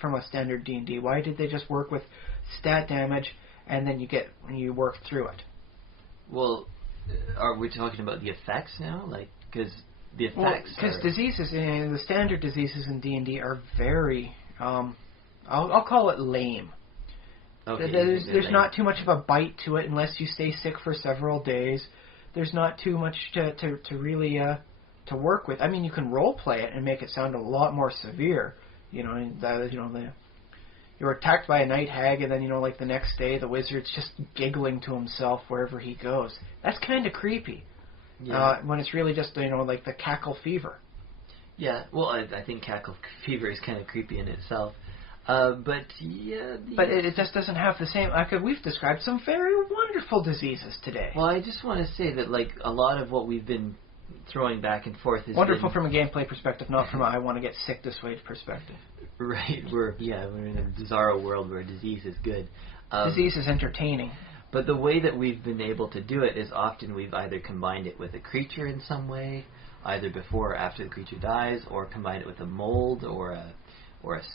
from a standard D&D? Why did they just work with stat damage and then you work through it? Well, are we talking about the effects now? Because the effects. Because diseases, the standard diseases in D&D are very, I'll call it lame. Okay, there's not too much of a bite to it unless you stay sick for several days. There's not too much to really to work with. I mean, you can role play it and make it sound a lot more severe. You were attacked by a night hag, and then the next day the wizard's just giggling to himself wherever he goes. That's kind of creepy. Yeah. When it's really just like the cackle fever. Yeah. Well, I think cackle fever is kind of creepy in itself. But it just doesn't have the same. We've described some very wonderful diseases today. Well, I just want to say that a lot of what we've been throwing back and forth is wonderful from a gameplay perspective, not from a I want to get sick this way perspective. Right. We're in a bizarro world where disease is good. Disease is entertaining. But the way that we've been able to do it is often we've either combined it with a creature in some way, either before or after the creature dies, or combined it with a mold or a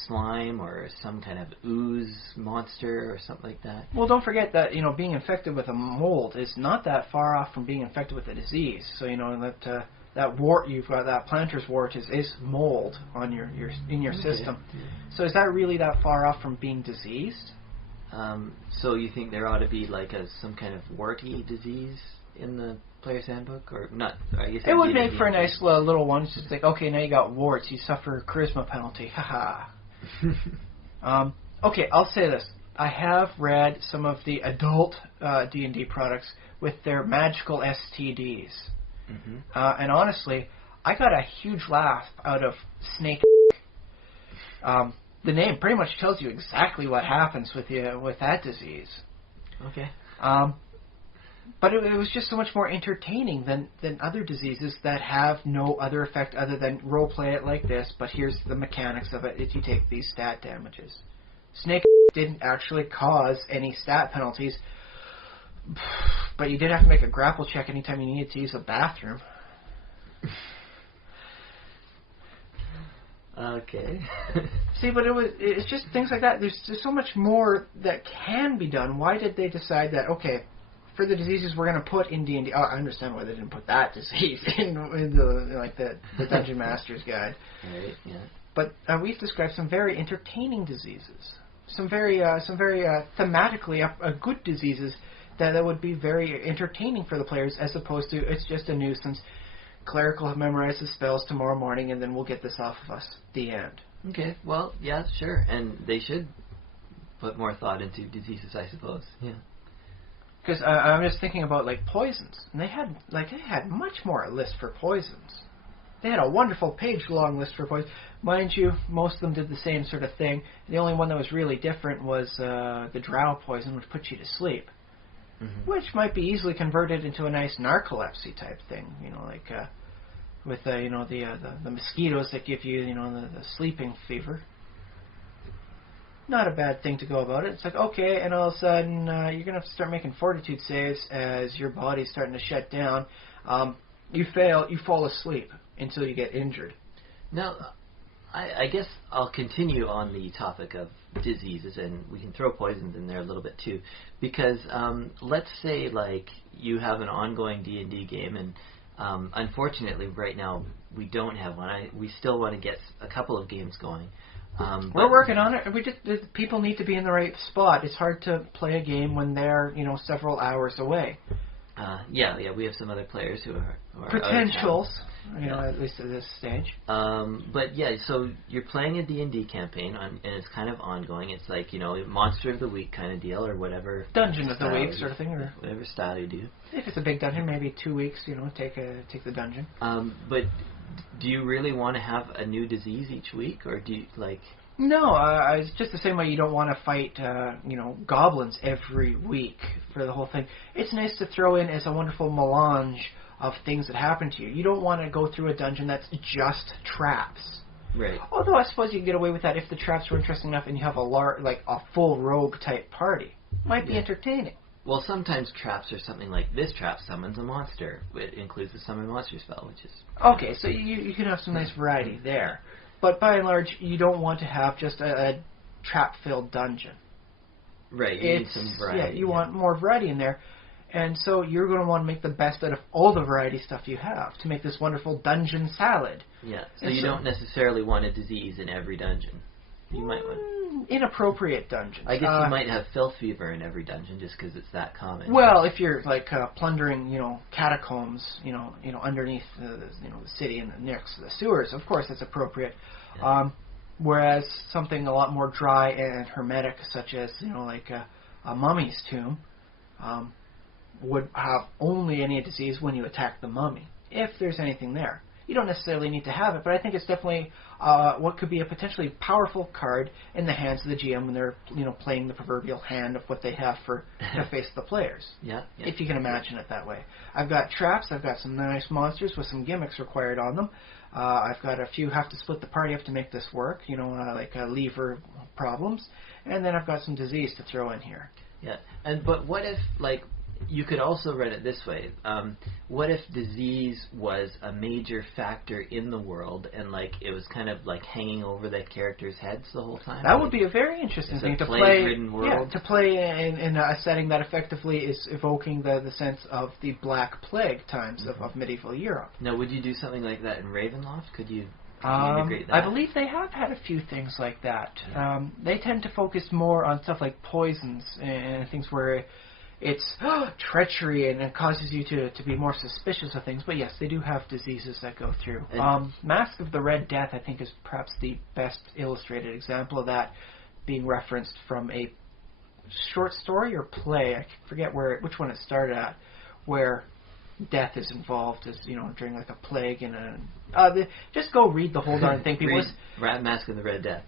slime or some kind of ooze monster or something like that. Well, don't forget that being infected with a mold is not that far off from being infected with a disease. So that wart you've got, that planter's wart, is mold on your system. Yeah. So is that really that far off from being diseased? So you think there ought to be some kind of warty disease in the player's handbook, or not? I guess it would make for a nice little one. It's just like, okay, now you got warts, you suffer a charisma penalty. Haha. Okay, I'll say this. I have read some of the adult D&D products with their magical STDs. Mm-hmm. And honestly, I got a huge laugh out of Snake. The name pretty much tells you exactly what happens with that disease. Okay. But it was just so much more entertaining than other diseases that have no other effect other than role play it like this, but here's the mechanics of it if you take these stat damages. Snake didn't actually cause any stat penalties, but you did have to make a grapple check anytime you needed to use a bathroom. Okay. See, but it's just things like that. There's so much more that can be done. Why did they decide that, okay, for the diseases we're going to put in D&D... Oh, I understand why they didn't put that disease in the Dungeon Master's Guide. Right, yeah. But we've described some very entertaining diseases. Some very thematically good diseases that would be very entertaining for the players, as opposed to it's just a nuisance. Cleric will have memorized the spells tomorrow morning, and then we'll get this off of us. The end. Okay, well, yeah, sure. And they should put more thought into diseases, I suppose. Yeah. Because I'm just thinking about poisons, and they had much more a list for poisons. They had a wonderful page-long list for poison. Mind you, most of them did the same sort of thing. The only one that was really different was the drow poison, which puts you to sleep, which might be easily converted into a nice narcolepsy type thing. You know, like with the mosquitoes that give you the sleeping fever. Not a bad thing to go about it. It's like, okay, and all of a sudden you're going to have to start making fortitude saves as your body's starting to shut down. You fail, you fall asleep until you get injured. Now, I guess I'll continue on the topic of diseases, and we can throw poisons in there a little bit too, because let's say like you have an ongoing D&D game, and unfortunately right now we don't have one. We still want to get a couple of games going. We're working on it. People need to be in the right spot. It's hard to play a game when they're several hours away. Yeah, we have some other players who are potentials, at least at this stage. But yeah, so you're playing a D&D campaign, and it's kind of ongoing. It's like Monster of the Week kind of deal, or whatever. Dungeon of the Week sort of thing, or whatever style you do. If it's a big dungeon, maybe 2 weeks. Take the dungeon. But do you really want to have a new disease each week, or do you like? No, it's just the same way you don't want to fight, goblins every week for the whole thing. It's nice to throw in as a wonderful melange of things that happen to you. You don't want to go through a dungeon that's just traps. Right. Although I suppose you can get away with that if the traps were interesting enough and you have a full rogue type party. Might be entertaining. Well, sometimes traps are something like this trap summons a monster. It includes the summon monster spell, which is... Okay, so you can have some nice variety there. But by and large, you don't want to have just a trap-filled dungeon. Right, you need some variety. Yeah, you want more variety in there. And so you're going to want to make the best out of all the variety stuff you have to make this wonderful dungeon salad. Yeah, so you don't necessarily want a disease in every dungeon. You might want... Inappropriate dungeons. I guess you might have filth fever in every dungeon just because it's that common. Well, if you're like plundering, catacombs, underneath the city and next to the sewers, of course that's appropriate. Yeah. Whereas something a lot more dry and hermetic, such as a mummy's tomb, would have only any disease when you attack the mummy, if there's anything there. You don't necessarily need to have it, but I think it's definitely what could be a potentially powerful card in the hands of the GM when they're playing the proverbial hand of what they have to face the players. Yeah. If you can imagine it that way. I've got traps. I've got some nice monsters with some gimmicks required on them. I've got a few have to split the party up to make this work. Like lever problems, and then I've got some disease to throw in here. Yeah. But what if you could also run it this way. What if disease was a major factor in the world and it was kind of hanging over the characters' heads the whole time? That would be a very interesting thing to play. Yeah, to play in a setting that effectively is evoking the sense of the Black Plague times of medieval Europe. Now, would you do something like that in Ravenloft? Could you integrate that? I believe they have had a few things like that. Yeah. They tend to focus more on stuff like poisons and things where it's treachery and it causes you to be more suspicious of things. But yes, they do have diseases that go through. Mask of the Red Death, I think, is perhaps the best illustrated example of that, being referenced from a short story or play. I forget which one it started at, where death is involved as during a plague and just go read the whole darn thing. Mask of the Red Death.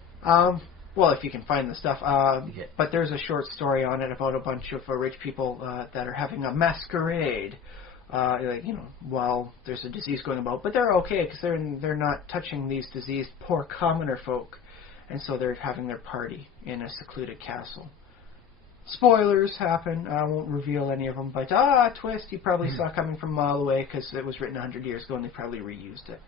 Well, if you can find the stuff. But there's a short story on it about a bunch of rich people that are having a masquerade, while there's a disease going about. But they're okay because they're not touching these diseased poor commoner folk, and so they're having their party in a secluded castle. Spoilers happen. I won't reveal any of them, but twist you probably saw coming from a mile away because it was written 100 years ago and they probably reused it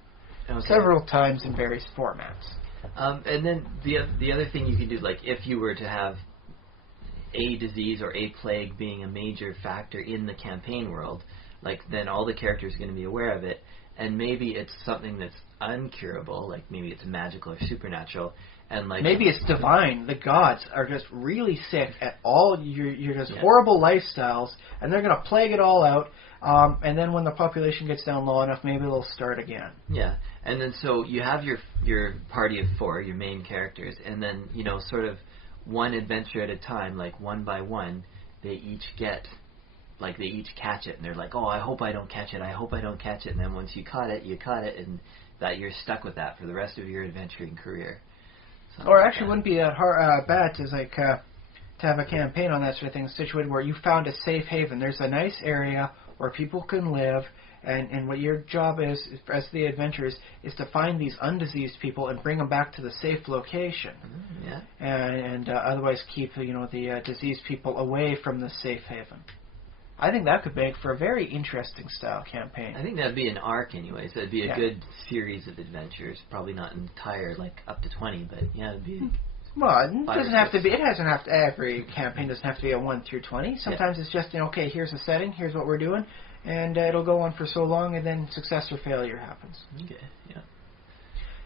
several times in various formats. And then the other thing you can do, if you were to have a disease or a plague being a major factor in the campaign world, then all the characters are going to be aware of it, and maybe it's something that's uncurable, maybe it's magical or supernatural, and maybe it's divine. The gods are just really sick at all your just horrible lifestyles, and they're going to plague it all out. And then when the population gets down low enough, maybe they'll start again. Yeah, and then so you have your party of 4, your main characters, and then sort of one adventure at a time, one by one, they each get like they each catch it, and they're like, oh, I hope I don't catch it, I hope I don't catch it, and then once you caught it, and that you're stuck with that for the rest of your adventuring career. Something Or like actually, that. wouldn't be that hard, bad to like to have a campaign on that sort of thing, situated where you found a safe haven. There's a nice area where people can live, and what your job is, as the adventurers, is to find these undiseased people and bring them back to the safe location. Yeah. And otherwise keep the diseased people away from the safe haven. I think that could make for a very interesting style campaign. I think that'd be an arc anyways. That'd be a Yeah. good series of adventures. Probably not entire, like up to 20, but yeah, it'd be... Well, it 5 or doesn't have to 6. be. It doesn't have to. Every campaign doesn't have to be a 1 through 20. Sometimes it's just okay. Here's a setting. Here's what we're doing, and it'll go on for so long, and then success or failure happens. Okay, yeah.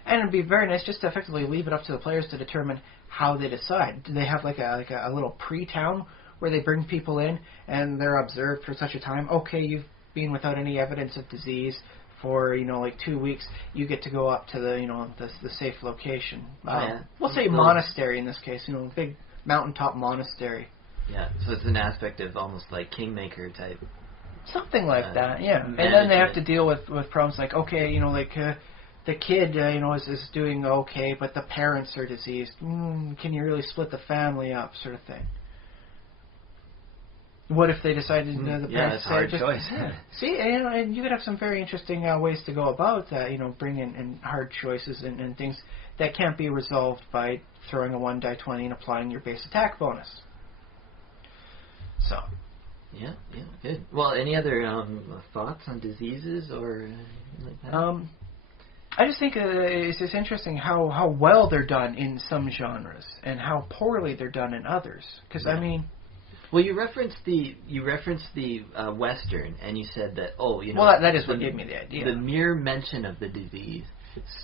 And it'd be very nice just to effectively leave it up to the players to determine how they decide. Do they have like a little pre-town where they bring people in and they're observed for such a time? Okay, you've been without any evidence of disease for like 2 weeks. You get to go up to the safe location. Yeah. We'll say monastery in this case. Big mountaintop monastery. Yeah, so it's an aspect of almost like Kingmaker type. Something like that, yeah. And then they have to deal with problems like, okay, the kid, is doing okay, but the parents are diseased. Can you really split the family up, sort of thing? What if they decided the parents? Yeah, it's a hard just, choice. See, and you could have some very interesting ways to go about that. Bringing in hard choices and things that can't be resolved by throwing a 1d20 and applying your base attack bonus. So. Yeah, good. Well, any other thoughts on diseases or anything like that? I just think it's interesting how well they're done in some genres and how poorly they're done in others. Because well, you referenced the Western, and you said that well, that is what gave me the idea. The mere mention of the disease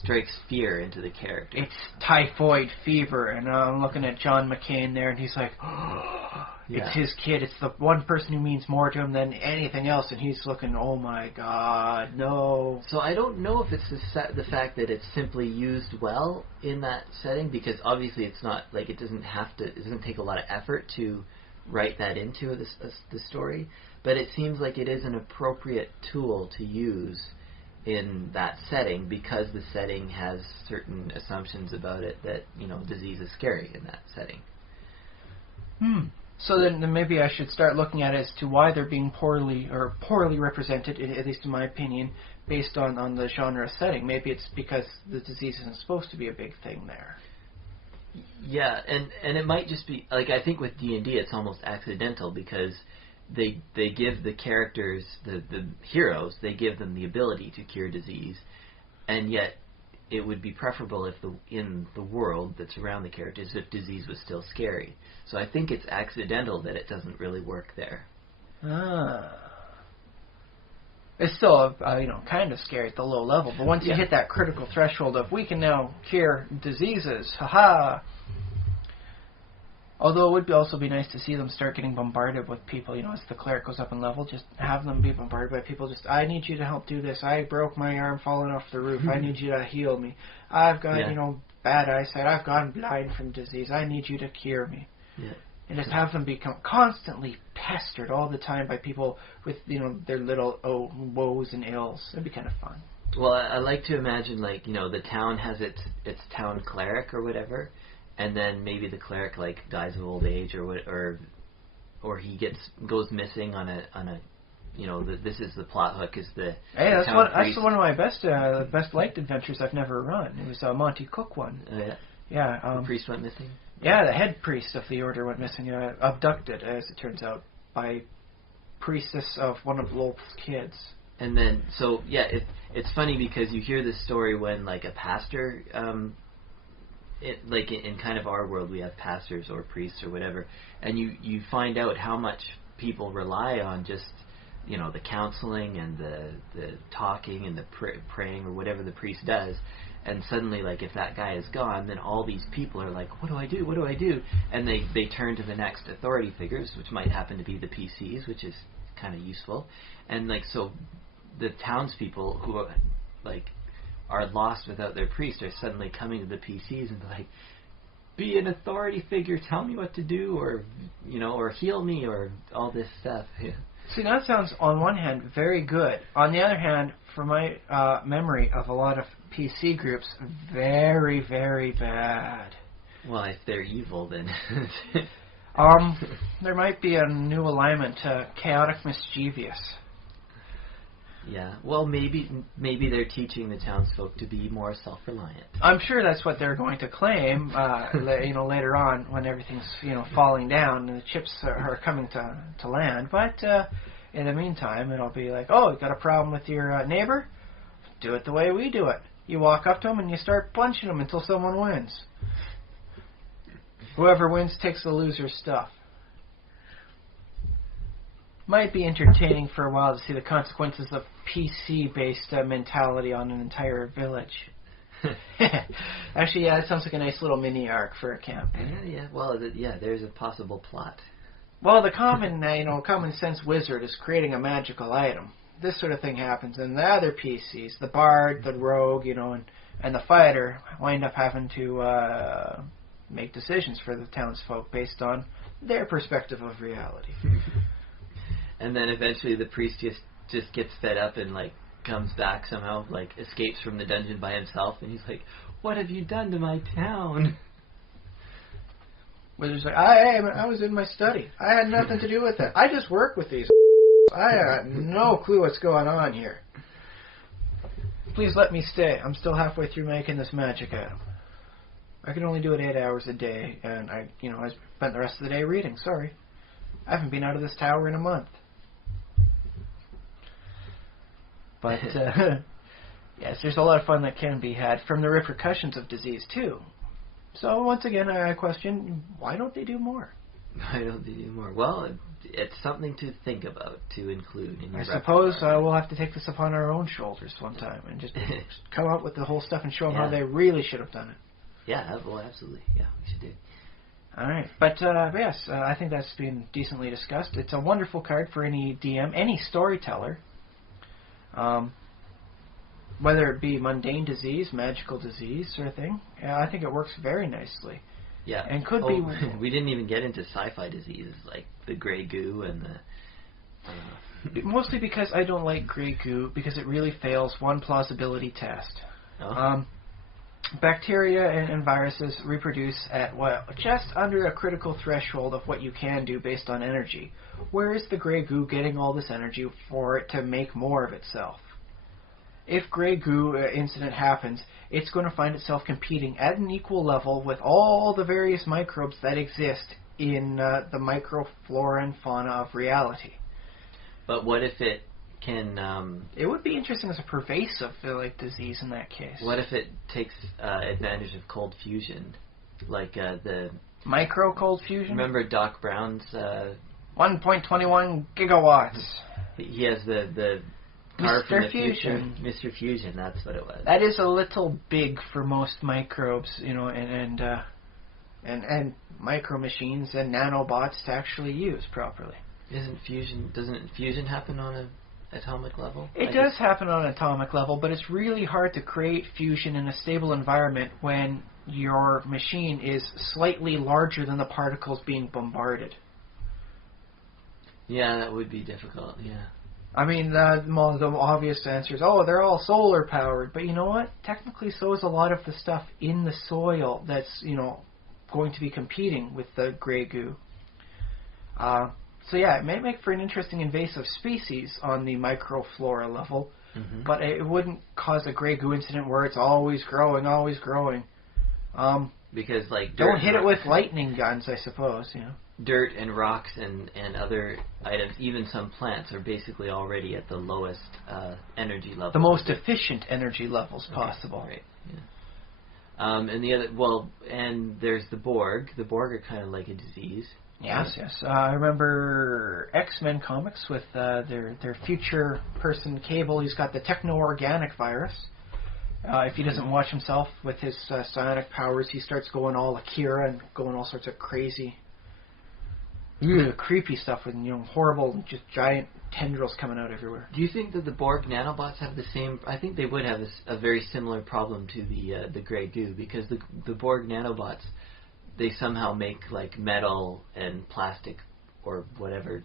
strikes fear into the character. It's typhoid fever, and I'm looking at John McCain there, and he's like, it's his kid. It's the one person who means more to him than anything else, and he's looking, oh my God, no. So I don't know if it's the fact that it's simply used well in that setting, because obviously it's not like it doesn't take a lot of effort to write that into the story, but it seems like it is an appropriate tool to use in that setting because the setting has certain assumptions about it that disease is scary in that setting. So then maybe I should start looking at it as to why they're being poorly represented, at least in my opinion, based on the genre setting. Maybe it's because the disease isn't supposed to be a big thing there. Yeah, and it might just be like, I think with D&D it's almost accidental because they give the characters, the heroes, they give them the ability to cure disease, and yet it would be preferable if in the world that's around the characters if disease was still scary. So I think it's accidental that it doesn't really work there. It's still kind of scary at the low level, but once you hit that critical threshold of we can now cure diseases, haha. Although it would also be nice to see them start getting bombarded with people, as the cleric goes up in level, just have them be bombarded by people. Just, I need you to help do this. I broke my arm falling off the roof. I need you to heal me. I've got, bad eyesight. I've gone blind from disease. I need you to cure me. Yeah. And just have them become constantly pestered all the time by people with, their little woes and ills. It'd be kind of fun. Well, I like to imagine, the town has its town cleric or whatever, and then maybe the cleric dies of old age or he goes missing on a this is the plot hook is the that's town that's one of my best liked adventures I've never run. It was a Monty Cook one. Yeah. The priest went missing. Yeah, the head priest of the order went missing, abducted, as it turns out, by priestess of one of Lolth's kids. And then, it's funny because you hear this story when a pastor. In kind of our world, we have pastors or priests or whatever, and you find out how much people rely on just the counseling and the talking and the praying or whatever the priest does, and suddenly if that guy is gone, then all these people are like, what do I do, and they turn to the next authority figures, which might happen to be the PCs, which is kind of useful, and so the townspeople who are lost without their priest are suddenly coming to the PCs and be an authority figure, tell me what to do, or or heal me, or all this stuff. Yeah. See, that sounds, on one hand, very good. On the other hand, from my memory of a lot of PC groups, very, very bad. Well, if they're evil, then... There might be a new alignment to chaotic mischievous. Yeah, well, maybe they're teaching the townsfolk to be more self-reliant. I'm sure that's what they're going to claim, later on when everything's, falling down and the chips are coming to land. But in the meantime, it'll be like, oh, you got a problem with your neighbor? Do it the way we do it. You walk up to them and you start punching them until someone wins. Whoever wins takes the loser's stuff. Might be entertaining for a while to see the consequences of PC-based mentality on an entire village. Actually, yeah, that sounds like a nice little mini arc for a campaign. Yeah. Well, there's a possible plot. Well, the common sense wizard is creating a magical item. This sort of thing happens, and the other PCs, the bard, the rogue, and the fighter, wind up having to make decisions for the townsfolk based on their perspective of reality. And then eventually the priest just gets fed up and comes back somehow, escapes from the dungeon by himself, and he's like, "What have you done to my town?" Wizard's like, I was in my study. I had nothing to do with it. I just work with these. I have no clue what's going on here. Please let me stay. I'm still halfway through making this magic item. I can only do it 8 hours a day, and I spent the rest of the day reading. Sorry. I haven't been out of this tower in a month. But, yes, there's a lot of fun that can be had from the repercussions of disease, too. So, once again, I question, why don't they do more? Why don't they do more? Well, it's something to think about, to include in your I suppose we'll have to take this upon our own shoulders one time and just come up with the whole stuff and show them how they really should have done it. Yeah, well, absolutely. Yeah, we should do. All right. But, yes, I think that's been decently discussed. It's a wonderful card for any DM, any storyteller. Whether it be mundane disease, magical disease sort of thing. I think it works very nicely. Yeah. And could be... We didn't even get into sci-fi diseases like the gray goo and the... Mostly because I don't like gray goo, because it really fails one plausibility test. Oh. Bacteria and viruses reproduce at just under a critical threshold of what you can do based on energy. Where is the gray goo getting all this energy for it to make more of itself? If gray goo incident happens, it's going to find itself competing at an equal level with all the various microbes that exist in the microflora and fauna of reality. But what if it can... it would be interesting as a pervasive disease in that case. What if it takes advantage of cold fusion? Like the... Micro cold fusion? Remember Doc Brown's... 1.21 gigawatts. He has the car from the Fusion. Future. Mr. Fusion, that's what it was. That is a little big for most microbes, and micro machines and nanobots to actually use properly. Doesn't fusion happen on an atomic level? It does happen on an atomic level, but it's really hard to create fusion in a stable environment when your machine is slightly larger than the particles being bombarded. Yeah, that would be difficult, yeah. I mean, the obvious answer is, they're all solar powered, but you know what? Technically, so is a lot of the stuff in the soil that's, going to be competing with the gray goo. So yeah, it may make for an interesting invasive species on the microflora level, but it wouldn't cause a gray goo incident where it's always growing. Because don't hit it with lightning guns, I suppose. Dirt and rocks and other items, even some plants, are basically already at the lowest energy level. The most efficient energy levels possible. Right. Yeah. And there's the Borg. The Borg are kind of like a disease. Yes. I remember X-Men comics with their future person Cable. He's got the techno-organic virus. If he doesn't watch himself with his psionic powers, he starts going all Akira and going all sorts of crazy, creepy stuff with horrible, just giant tendrils coming out everywhere. Do you think that the Borg nanobots have the same? I think they would have a very similar problem to the gray goo, because the Borg nanobots, they somehow make metal and plastic or whatever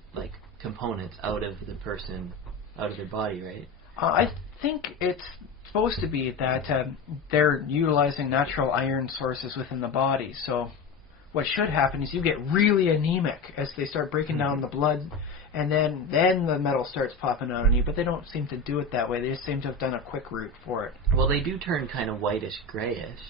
components out of the person, out of their body, right? I think it's supposed to be that they're utilizing natural iron sources within the body. So what should happen is you get really anemic as they start breaking down the blood, and then the metal starts popping out on you. But they don't seem to do it that way. They just seem to have done a quick route for it. Well, they do turn kind of whitish, grayish.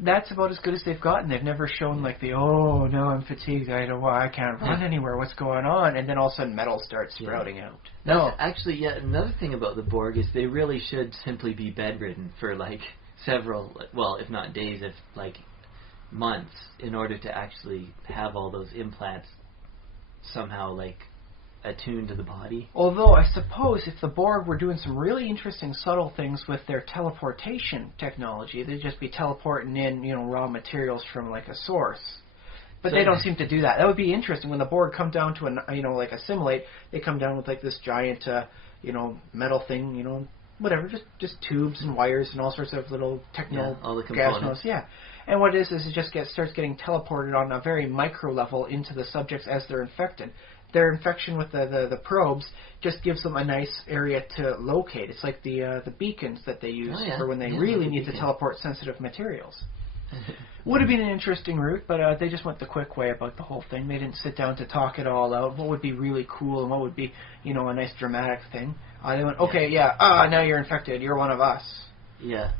That's about as good as they've gotten. They've never shown like no, I'm fatigued. I can't run anywhere. What's going on? And then all of a sudden metal starts sprouting out. No. Actually, another thing about the Borg is they really should simply be bedridden for like several, well, if not days, if like months, in order to actually have all those implants somehow like attuned to the body. Although I suppose if the Borg were doing some really interesting subtle things with their teleportation technology, they'd just be teleporting in, raw materials from like a source. But they don't seem to do that. That would be interesting when the Borg come down to like assimilate. They come down with like this giant, metal thing, whatever, just tubes and wires and all sorts of little all the gas components. Yeah. And what it is it just starts getting teleported on a very micro level into the subjects as they're infected. Their infection with the probes just gives them a nice area to locate. It's like the beacons that they use for when they really need to teleport sensitive materials. Would have been an interesting route, but they just went the quick way about the whole thing. They didn't sit down to talk it all out. What would be really cool and what would be, a nice dramatic thing. They went, okay, now you're infected. You're one of us. Yeah.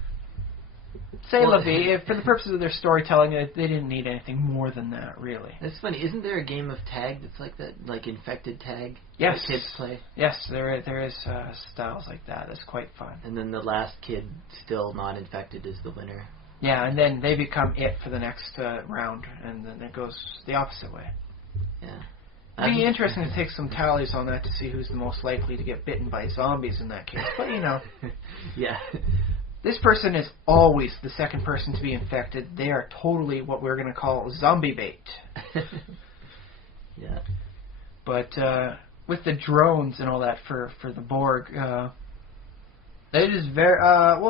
Say la vie, for the purposes of their storytelling, they didn't need anything more than that, really. That's funny. Isn't there a game of tag that's like that, like infected tag? Yes. That kids play? Yes, there is styles like that. That's quite fun. And then the last kid still not infected is the winner. Yeah, and then they become it for the next round, and then it goes the opposite way. Yeah. It'd be interesting to take some tallies on that to see who's the most likely to get bitten by zombies in that case. But, Yeah. This person is always the second person to be infected. They are totally what we're going to call zombie bait. Yeah. But with the drones and all that for the Borg, it is very...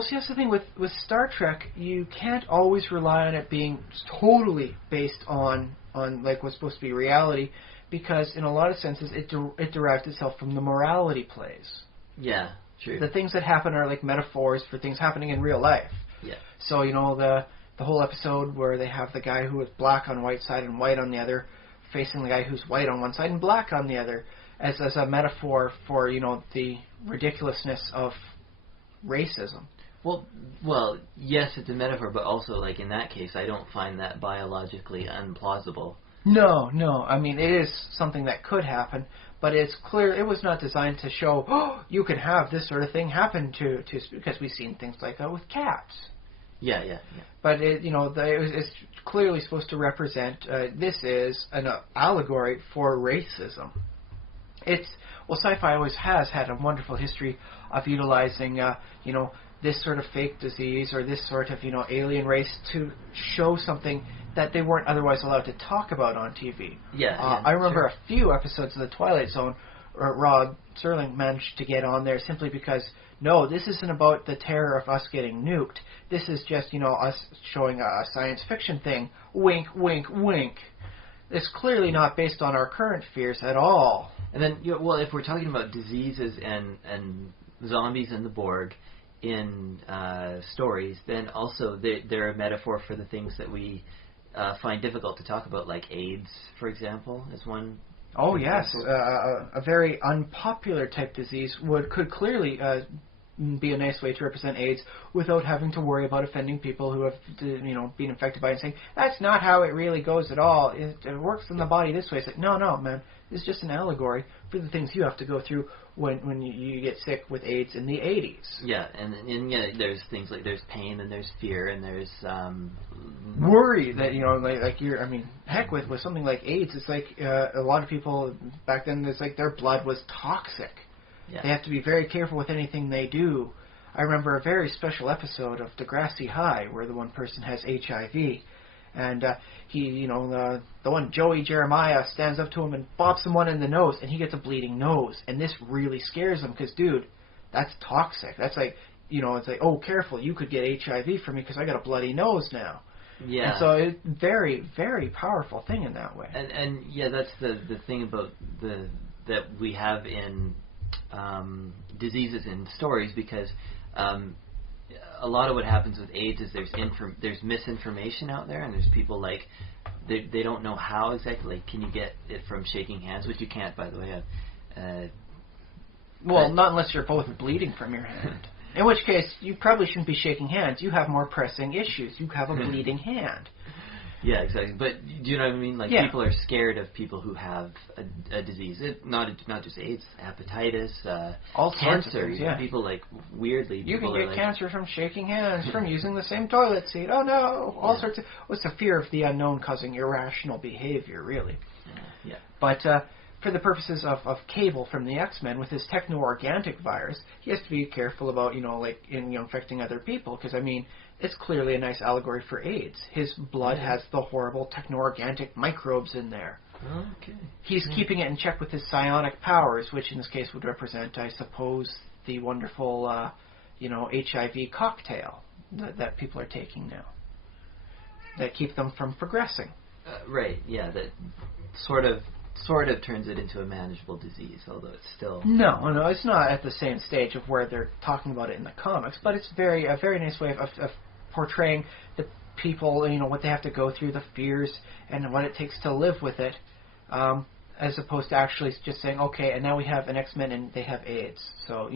see, that's the thing. With Star Trek, you can't always rely on it being totally based on like what's supposed to be reality, because in a lot of senses it derives itself from the morality plays. Yeah. True. The things that happen are like metaphors for things happening in real life. Yeah. So, the whole episode where they have the guy who is black on white side and white on the other facing the guy who's white on one side and black on the other as a metaphor for, the ridiculousness of racism. Well, yes, it's a metaphor, but also, like, in that case, I don't find that biologically implausible. No. I mean, it is something that could happen, but it's clear it was not designed to show, you can have this sort of thing happen to because we've seen things like that with cats. Yeah. But it's clearly supposed to represent this is an allegory for racism. Sci-fi always has had a wonderful history of utilizing this sort of fake disease or this sort of alien race to show something that they weren't otherwise allowed to talk about on TV. Yeah. I remember a few episodes of The Twilight Zone where Rod Serling managed to get on there simply because, no, this isn't about the terror of us getting nuked. This is just, us showing a science fiction thing. Wink, wink, wink. It's clearly not based on our current fears at all. And then, if we're talking about diseases and zombies and the Borg in stories, then also they're a metaphor for the things that we find difficult to talk about, like AIDS, for example, is one. Oh yes, a very unpopular type disease could clearly be a nice way to represent AIDS without having to worry about offending people who have been infected by it and saying that's not how it really goes at all. It works in the body this way. It's like no, man, it's just an allegory for the things you have to go through when you get sick with AIDS in the 80s. Yeah, and there's things like there's pain and there's fear and there's worry that like you're. I mean, heck, with something like AIDS, it's like a lot of people back then. It's like their blood was toxic. Yeah. They have to be very careful with anything they do. I remember a very special episode of Degrassi High where the one person has HIV. And he, the one, Joey Jeremiah, stands up to him and bops him one in the nose, and he gets a bleeding nose. And this really scares him because, dude, that's toxic. That's like, it's like, oh, careful, you could get HIV from me because I got a bloody nose now. Yeah. And so it's very, very powerful thing in that way. And yeah, that's the thing about the that we have in diseases in stories, because a lot of what happens with AIDS is there's misinformation out there, and there's people like they don't know how exactly. Like, can you get it from shaking hands? Which you can't, by the way. Well, not unless you're both bleeding from your hand. In which case, you probably shouldn't be shaking hands. You have more pressing issues. You have a bleeding hand. Yeah, exactly. But do you know what I mean? Like, people are scared of people who have a disease. Not just AIDS, hepatitis, all sorts of cancer. things, yeah. People, like, weirdly... You can get like, cancer from shaking hands, from using the same toilet seat. Oh, no. All sorts of... What's the fear of the unknown causing irrational behavior, really? Yeah. But for the purposes of Cable from the X-Men, with his techno-organic virus, he has to be careful about, infecting other people, because, I mean... It's clearly a nice allegory for AIDS. His blood has the horrible techno-organic microbes in there. Okay. He's keeping it in check with his psionic powers, which in this case would represent, I suppose, the wonderful, HIV cocktail that people are taking now. That keep them from progressing. Right, yeah, that sort of turns it into a manageable disease, although it's still... No, it's not at the same stage of where they're talking about it in the comics, but it's a very nice way of portraying the people, what they have to go through, the fears, and what it takes to live with it, as opposed to actually just saying, okay, and now we have an X-Men and they have AIDS, so,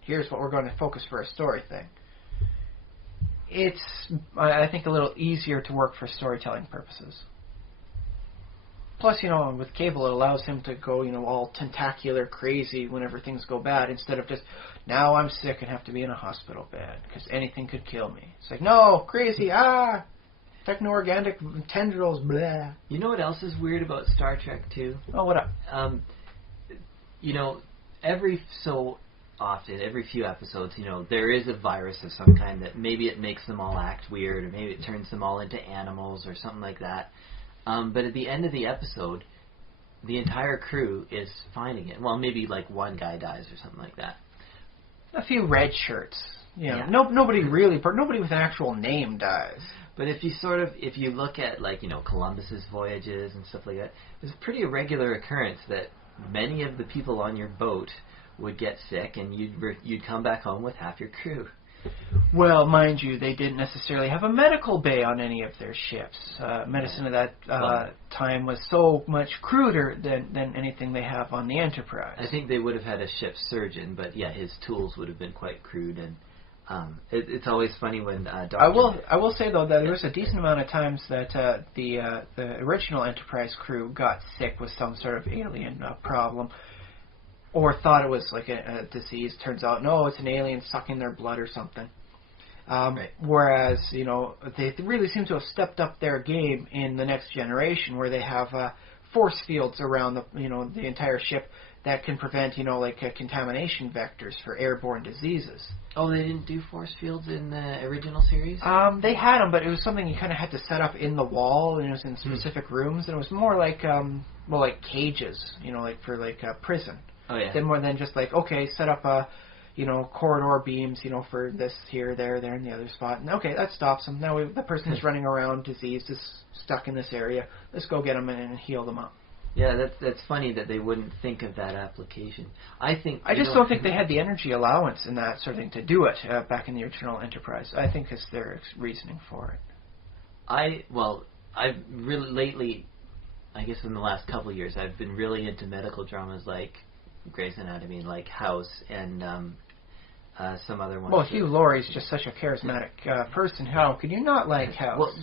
here's what we're going to focus for a story thing. It's, I think, a little easier to work for storytelling purposes. Plus, with Cable, it allows him to go, all tentacular crazy whenever things go bad, instead of just, now I'm sick and have to be in a hospital bed, because anything could kill me. It's like, no, crazy, techno-organic tendrils, blah. You know what else is weird about Star Trek, too? Oh, what up? Every so often, every few episodes, there is a virus of some kind that maybe it makes them all act weird, or maybe it turns them all into animals, or something like that. But at the end of the episode, the entire crew is finding it. Well, maybe like one guy dies or something like that. A few red shirts. Nobody with an actual name dies. But if you look at Columbus's voyages and stuff like that, it's a pretty irregular occurrence that many of the people on your boat would get sick, and you'd come back home with half your crew. Well, mind you, they didn't necessarily have a medical bay on any of their ships. Medicine at that time was so much cruder than anything they have on the Enterprise. I think they would have had a ship's surgeon, but yeah, his tools would have been quite crude, and it's always funny when Dr. I will say though that there was a decent amount of times that the original Enterprise crew got sick with some sort of alien problem. Or thought it was like a disease. Turns out, no, it's an alien sucking their blood or something. Right. Whereas, they really seem to have stepped up their game in the Next Generation, where they have force fields around the entire ship that can prevent, contamination vectors for airborne diseases. Oh, they didn't do force fields in the original series? They had them, but it was something you kind of had to set up in the wall, and it was in specific rooms, and it was more like cages, for prison. Oh, yeah. Then more than just okay, set up corridor beams, for this here, there, and the other spot. And okay, that stops them. Now the person is running around, diseased, is stuck in this area. Let's go get them and heal them up. Yeah, that's funny that they wouldn't think of that application. I just don't think they had the energy allowance and that sort of thing to do it back in the original Enterprise. I think it's their reasoning for it. I've really lately, I guess in the last couple of years, I've been really into medical dramas like Grey's Anatomy, like House, and some other ones. Well, Hugh Laurie's just such a charismatic person. How could you not like House? Well,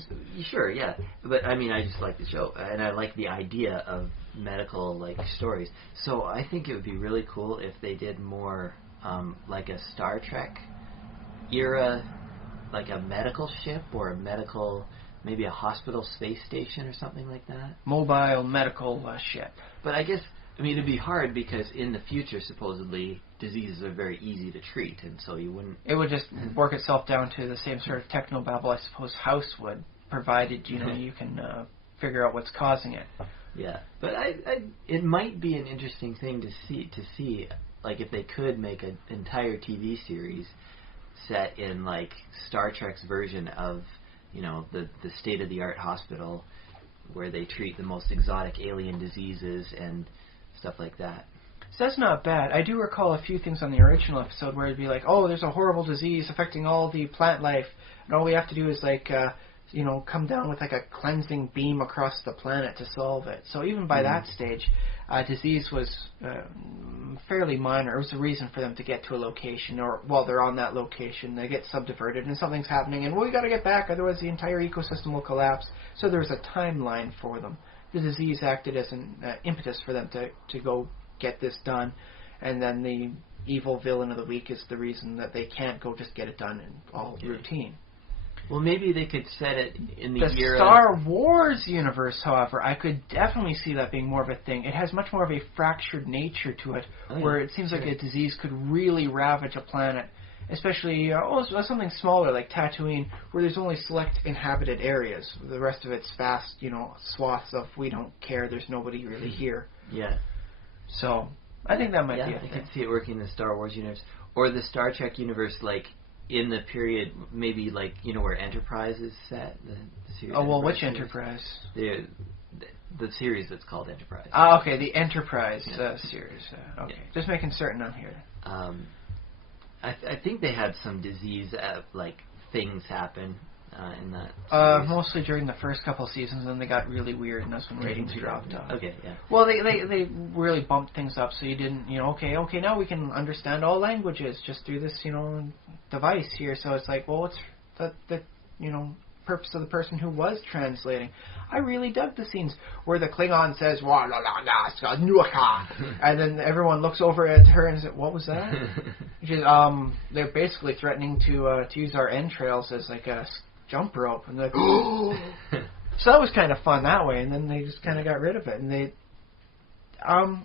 sure, yeah. But, I mean, I just like the show, and I like the idea of medical, stories. So I think it would be really cool if they did more, like a Star Trek era, like a medical ship or maybe a hospital space station or something like that. Mobile medical ship. But I guess... it'd be hard because in the future, supposedly, diseases are very easy to treat, and so you wouldn't... It would just work itself down to the same sort of technobabble I suppose House would, provided, you can figure out what's causing it. Yeah, but it might be an interesting thing to see, if they could make an entire TV series set in, Star Trek's version of, the state-of-the-art hospital where they treat the most exotic alien diseases and... stuff like that. So that's not bad. I do recall a few things on the original episode where it'd be like, oh, there's a horrible disease affecting all the plant life, and all we have to do is like, come down with like a cleansing beam across the planet to solve it. So even by that stage, disease was fairly minor. It was a reason for them to get to a location, or while they're on that location, they get subdiverted and something's happening, and we got to get back, otherwise the entire ecosystem will collapse. So there was a timeline for them. The disease acted as an impetus for them to go get this done, and then the evil villain of the week is the reason that they can't go just get it done in all routine. Well, maybe they could set it in the era... Star Wars universe, however, I could definitely see that being more of a thing. It has much more of a fractured nature to it, where it seems like a disease could really ravage a planet, especially something smaller like Tatooine, where there's only select inhabited areas. The rest of it's vast, swaths of we don't care, there's nobody really here. Yeah. So, I think that might be a I thing. could see it working in the Star Wars universe. Or the Star Trek universe, like, in the period, maybe, like, where Enterprise is set. The series which Enterprise? The series that's called Enterprise. Okay, the Enterprise series. Okay, just making certain on here. I think they had some disease, like, things happen in that series. Mostly during the first couple of seasons, and they got really weird, and that's when ratings dropped off. Okay, yeah. Well, they really bumped things up, so you didn't, okay, now we can understand all languages just through this, device here. So it's like, well, what's the purpose of the person who was translating? I really dug the scenes where the Klingon says, "Wa la la la nuka," and then everyone looks over at her and says, "What was that?" They're basically threatening to use our entrails as like a jump rope, and they're like, "Oh!" So that was kind of fun that way, and then they just kind of got rid of it. And they,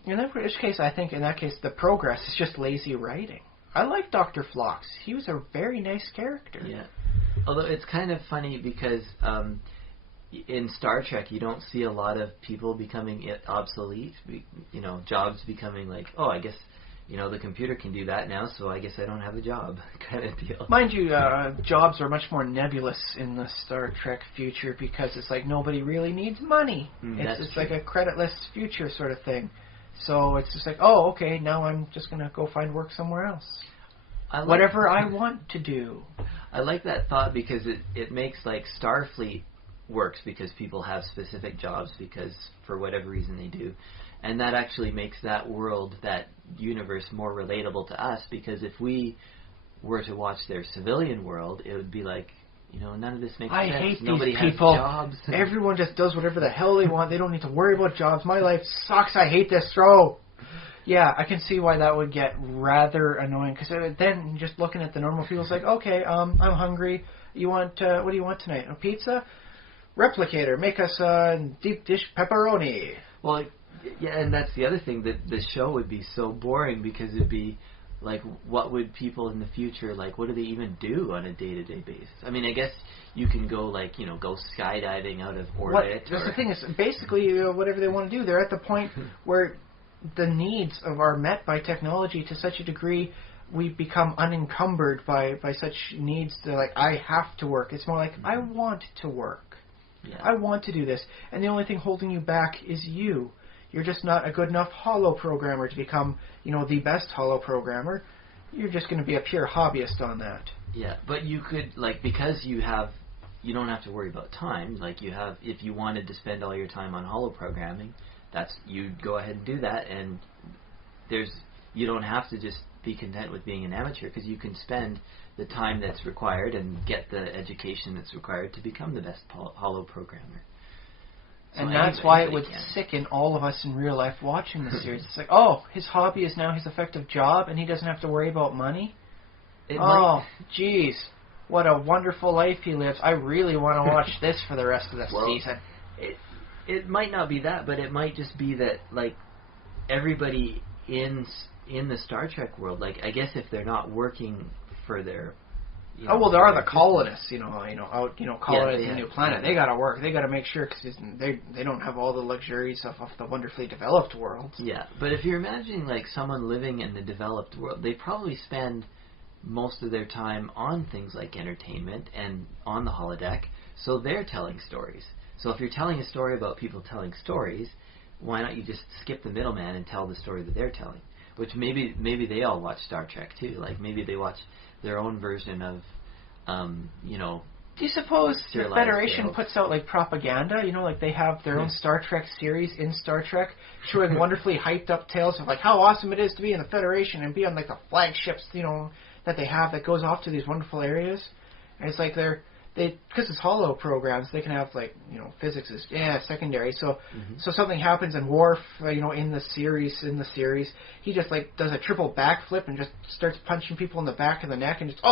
in that case, I think in that case the progress is just lazy writing. I like Dr. Phlox. He was a very nice character. Yeah. Although it's kind of funny because in Star Trek you don't see a lot of people becoming obsolete. Jobs becoming like, oh, I guess the computer can do that now, so I guess I don't have a job, kind of deal. Mind you, jobs are much more nebulous in the Star Trek future because it's like nobody really needs money. It's like a creditless future sort of thing. So it's just like, oh, okay, now I'm just going to go find work somewhere else. Whatever I want to do. I like that thought because it makes like Starfleet works because people have specific jobs because for whatever reason they do. And that actually makes that world, that universe, more relatable to us because if we were to watch their civilian world, it would be like, none of this makes sense. I hate Nobody these people. Has jobs. Everyone just does whatever the hell they want. They don't need to worry about jobs. My life sucks. I hate this show. Yeah, I can see why that would get rather annoying. Because then just looking at the normal people, it's like, okay, I'm hungry. You want what do you want tonight? A pizza? Replicator, make us a deep dish pepperoni. Well, yeah, and that's the other thing, that the show would be so boring because it'd be like, what would people in the future, like, what do they even do on a day-to-day basis? I mean, I guess you can go, like, go skydiving out of orbit. The thing is, basically, whatever they want to do, they're at the point where the needs are met by technology to such a degree we become unencumbered by such needs to, like, I have to work. It's more like, I want to work. Yeah. I want to do this. And the only thing holding you back is you. You're just not a good enough holo programmer to become, the best holo programmer. You're just going to be a pure hobbyist on that. Yeah, but you could, like, because you don't have to worry about time. Like, if you wanted to spend all your time on holo programming, you'd go ahead and do that, and you don't have to just be content with being an amateur because you can spend the time that's required and get the education that's required to become the best holo programmer. And that's why it would sicken all of us in real life watching the series. It's like, oh, his hobby is now his effective job, and he doesn't have to worry about money? Jeez, what a wonderful life he lives. I really want to watch this for the rest of the season. It might not be that, but it might just be that, like, everybody in the Star Trek world, like, I guess if they're not working for their... there are the colonists, out, colonizing a new planet. They gotta work. They gotta make sure because they don't have all the luxuries of the wonderfully developed world. Yeah, but if you're imagining like someone living in the developed world, they probably spend most of their time on things like entertainment and on the holodeck. So they're telling stories. So if you're telling a story about people telling stories, why not you just skip the middleman and tell the story that they're telling? Which maybe they all watch Star Trek too. Like maybe they watch their own version of, you know. Do you suppose the Federation tales. puts out like propaganda? You know, like they have their own Star Trek series in Star Trek, showing wonderfully hyped up tales of like how awesome it is to be in the Federation and be on like the flagships, you know, that they have that goes off to these wonderful areas. And it's like because it's hollow programs, they can have like, you know, physics is secondary. So so something happens and Worf, you know, in the series, he just like does a triple backflip and just starts punching people in the back of the neck and just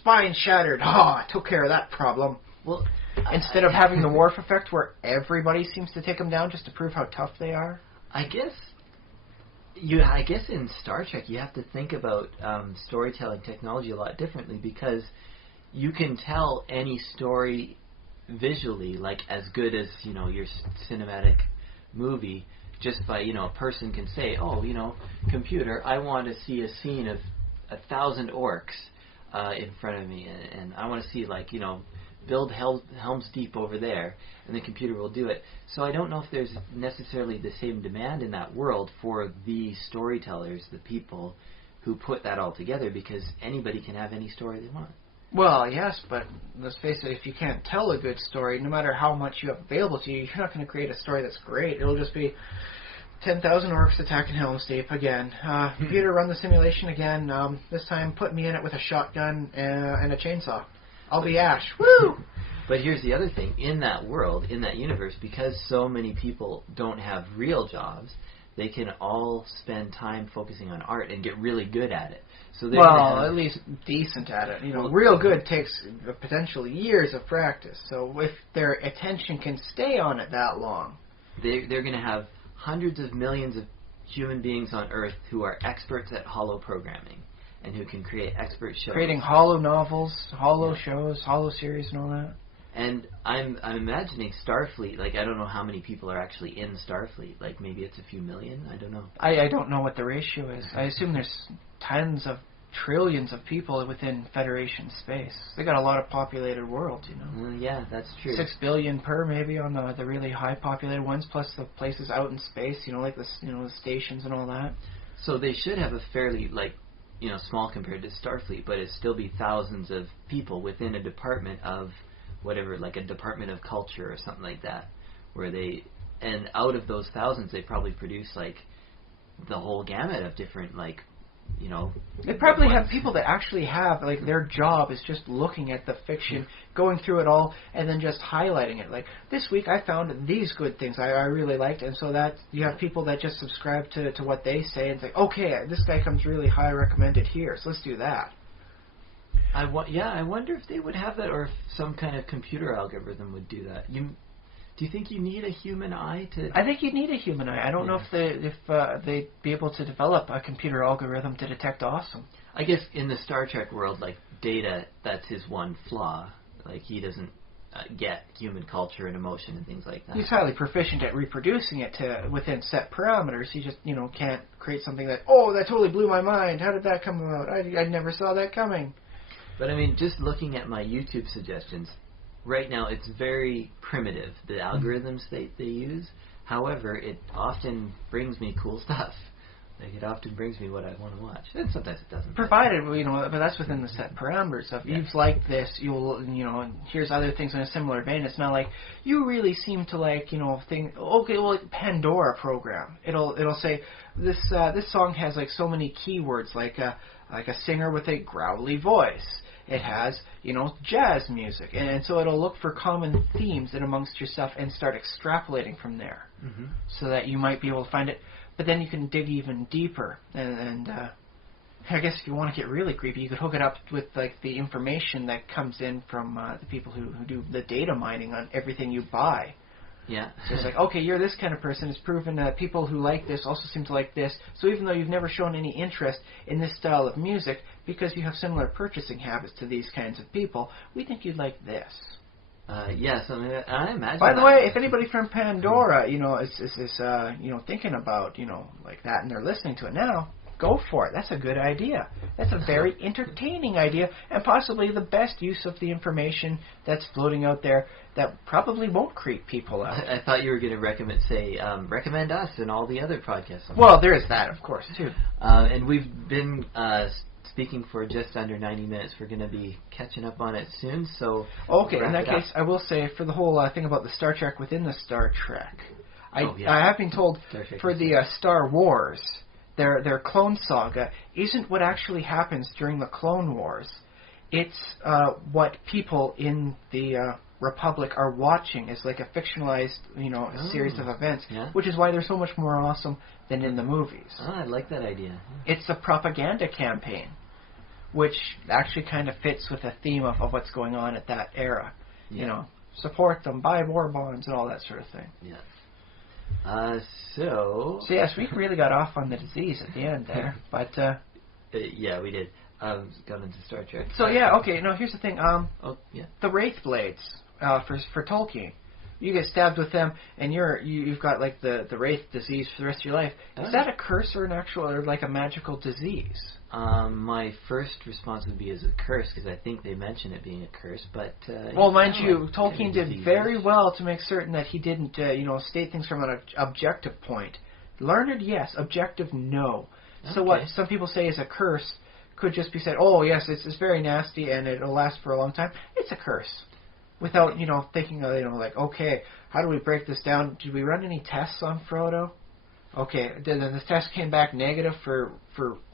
spine shattered. I took care of that problem. Well, instead of having the Worf effect where everybody seems to take them down just to prove how tough they are. I guess in Star Trek you have to think about storytelling technology a lot differently, because you can tell any story visually, like as good as, you know, your cinematic movie, just by, you know, a person can say, oh, you know, computer, I want to see a scene of 1,000 orcs in front of me, and I want to see, like, you know, build Helm's Deep over there, and the computer will do it. So I don't know if there's necessarily the same demand in that world for the storytellers, the people who put that all together, because anybody can have any story they want. Well, yes, but let's face it, if you can't tell a good story, no matter how much you have available to you, you're not going to create a story that's great. It'll just be 10,000 orcs attacking Helm's Deep again. Computer, run the simulation again. This time, put me in it with a shotgun and a chainsaw. I'll be Ash. Woo! But here's the other thing. In that world, in that universe, because so many people don't have real jobs, they can all spend time focusing on art and get really good at it. So at least decent at it. You know, real good takes potentially years of practice. So if their attention can stay on it that long, they're going to have hundreds of millions of human beings on Earth who are experts at hollow programming and who can create expert shows. Creating hollow novels, hollow shows, hollow series, and all that. And I'm imagining Starfleet, like, I don't know how many people are actually in Starfleet. Like, maybe it's a few million? I don't know. I don't know what the ratio is. I assume there's tens of trillions of people within Federation space. They got a lot of populated worlds, you know. Yeah, that's true. 6 billion per, maybe, on the really high populated ones, plus the places out in space, you know, like the stations and all that. So they should have a fairly, like, you know, small compared to Starfleet, but it'd still be thousands of people within a department of whatever, like a department of culture or something like that, where and out of those thousands, they probably produce, like, the whole gamut of different, like, you know. They probably have people that actually have, like, their job is just looking at the fiction, going through it all, and then just highlighting it. Like, this week I found these good things I really liked, and so that you have people that just subscribe to what they say and say, okay, this guy comes really high recommended here, so let's do that. I wonder if they would have that, or if some kind of computer algorithm would do that. Do you think you need a human eye to? I think you'd need a human eye. I don't know if they'd be able to develop a computer algorithm to detect awesome. I guess in the Star Trek world, like, Data, that's his one flaw. Like, he doesn't get human culture and emotion and things like that. He's highly proficient at reproducing it within set parameters. He just, can't create something that totally blew my mind. How did that come about? I never saw that coming. But I mean, just looking at my YouTube suggestions, right now it's very primitive, the algorithms they use. However, it often brings me cool stuff. Like, it often brings me what I want to watch. And sometimes it doesn't. Provided, but that's within the set parameters of, you've liked this, and here's other things in a similar vein. It's not like, you really seem to like, like Pandora program. It'll say, this song has, like, so many keywords, like a singer with a growly voice. It has, jazz music. And so it'll look for common themes in amongst your stuff and start extrapolating from there. Mm-hmm. So that you might be able to find it. But then you can dig even deeper. And I guess if you want to get really creepy, you could hook it up with, like, the information that comes in from the people who do the data mining on everything you buy. Yeah. So it's like, okay, you're this kind of person. It's proven that people who like this also seem to like this. So even though you've never shown any interest in this style of music, because you have similar purchasing habits to these kinds of people, we think you'd like this. Yes, I mean, I imagine. By the way, if anybody from Pandora, is thinking about, like that, and they're listening to it now, go for it. That's a good idea. That's a very entertaining idea, and possibly the best use of the information that's floating out there that probably won't creep people out. I thought you were going to recommend us and all the other podcasts. Well, there is that, of course, too. And we've been speaking for just under 90 minutes. We're going to be catching up on it soon, so... Okay, in that case, I will say, for the whole thing about the Star Trek within the Star Trek, I have been told for the Star Wars, their clone saga isn't what actually happens during the Clone Wars. It's what people in the Republic are watching as like a fictionalized, series of events, which is why they're so much more awesome than in the movies. Oh, I like that idea. It's a propaganda campaign, which actually kind of fits with the theme of what's going on at that era. Support them, buy war bonds, and all that sort of thing. Yes. So yes, we really got off on the disease at the end there, but yeah, we did. Got into Star Trek. So okay. No, here's the thing. The Wraith Blades for Tolkien, you get stabbed with them, and you've got like the Wraith disease for the rest of your life. Is that a curse or an actual or like a magical disease? My first response would be as a curse, because I think they mention it being a curse, but... well, mind you, Tolkien did very well to make certain that he didn't, state things from an objective point. Learned, yes. Objective, no. Okay. So what some people say is a curse could just be said, oh, yes, it's very nasty and it'll last for a long time. It's a curse. Without, thinking, like, okay, how do we break this down? Did we run any tests on Frodo? Okay, then the test came back negative for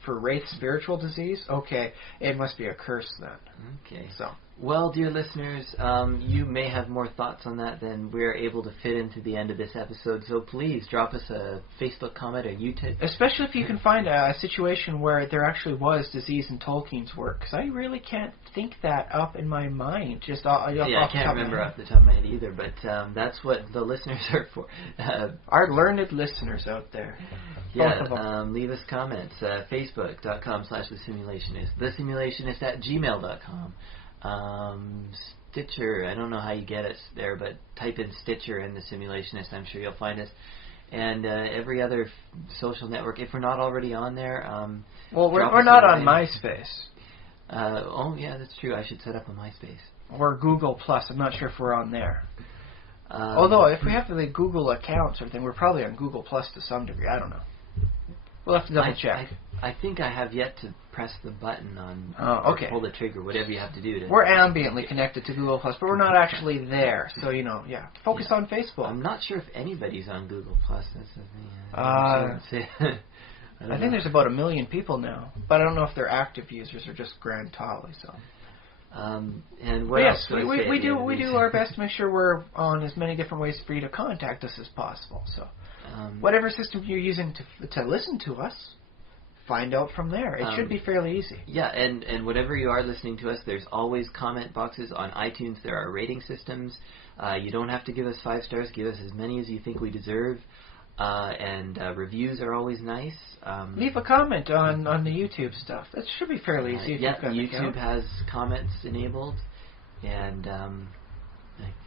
Wraith spiritual disease. Okay, it must be a curse then. Okay. So. Well, dear listeners, you may have more thoughts on that than we're able to fit into the end of this episode, so please drop us a Facebook comment or YouTube. Especially if you can find a situation where there actually was disease in Tolkien's work, because I really can't think that up in my mind. Just I can't remember off the top of my head either, but that's what the listeners are for. Our learned listeners out there. Yeah, leave us comments. Facebook.com/TheSimulationist. TheSimulationist@gmail.com. Stitcher, I don't know how you get us there, but type in Stitcher and The Simulationist, I'm sure you'll find us. And every other social network, if we're not already on there. Well, we're not on MySpace. Oh, yeah, that's true. I should set up a MySpace. Or Google Plus. I'm not sure if we're on there. Although, if we have the Google accounts or anything, we're probably on Google Plus to some degree. I don't know. We'll have to double check. I think I have yet to press the button on or pull the trigger, whatever you have to do. We're ambiently connected to Google Plus, but we're not actually there. So, focus on Facebook. I'm not sure if anybody's on Google Plus. That's the thing. I think there's about 1 million people now, but I don't know if they're active users or just grand tally. So. And what else? We do our best to make sure we're on as many different ways for you to contact us as possible. So, whatever system you're using to listen to us, find out from there. It should be fairly easy. Yeah, and whatever you are listening to us, there's always comment boxes on iTunes. There are rating systems. You don't have to give us 5 stars. Give us as many as you think we deserve. And reviews are always nice. Leave a comment on the YouTube stuff. That should be fairly easy. YouTube has comments enabled. And I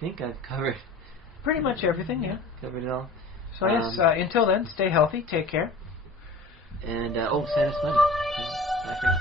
think I've covered... pretty much everything, yeah. Covered it all. So yes, until then, stay healthy, take care. And, send us money. Bye for now.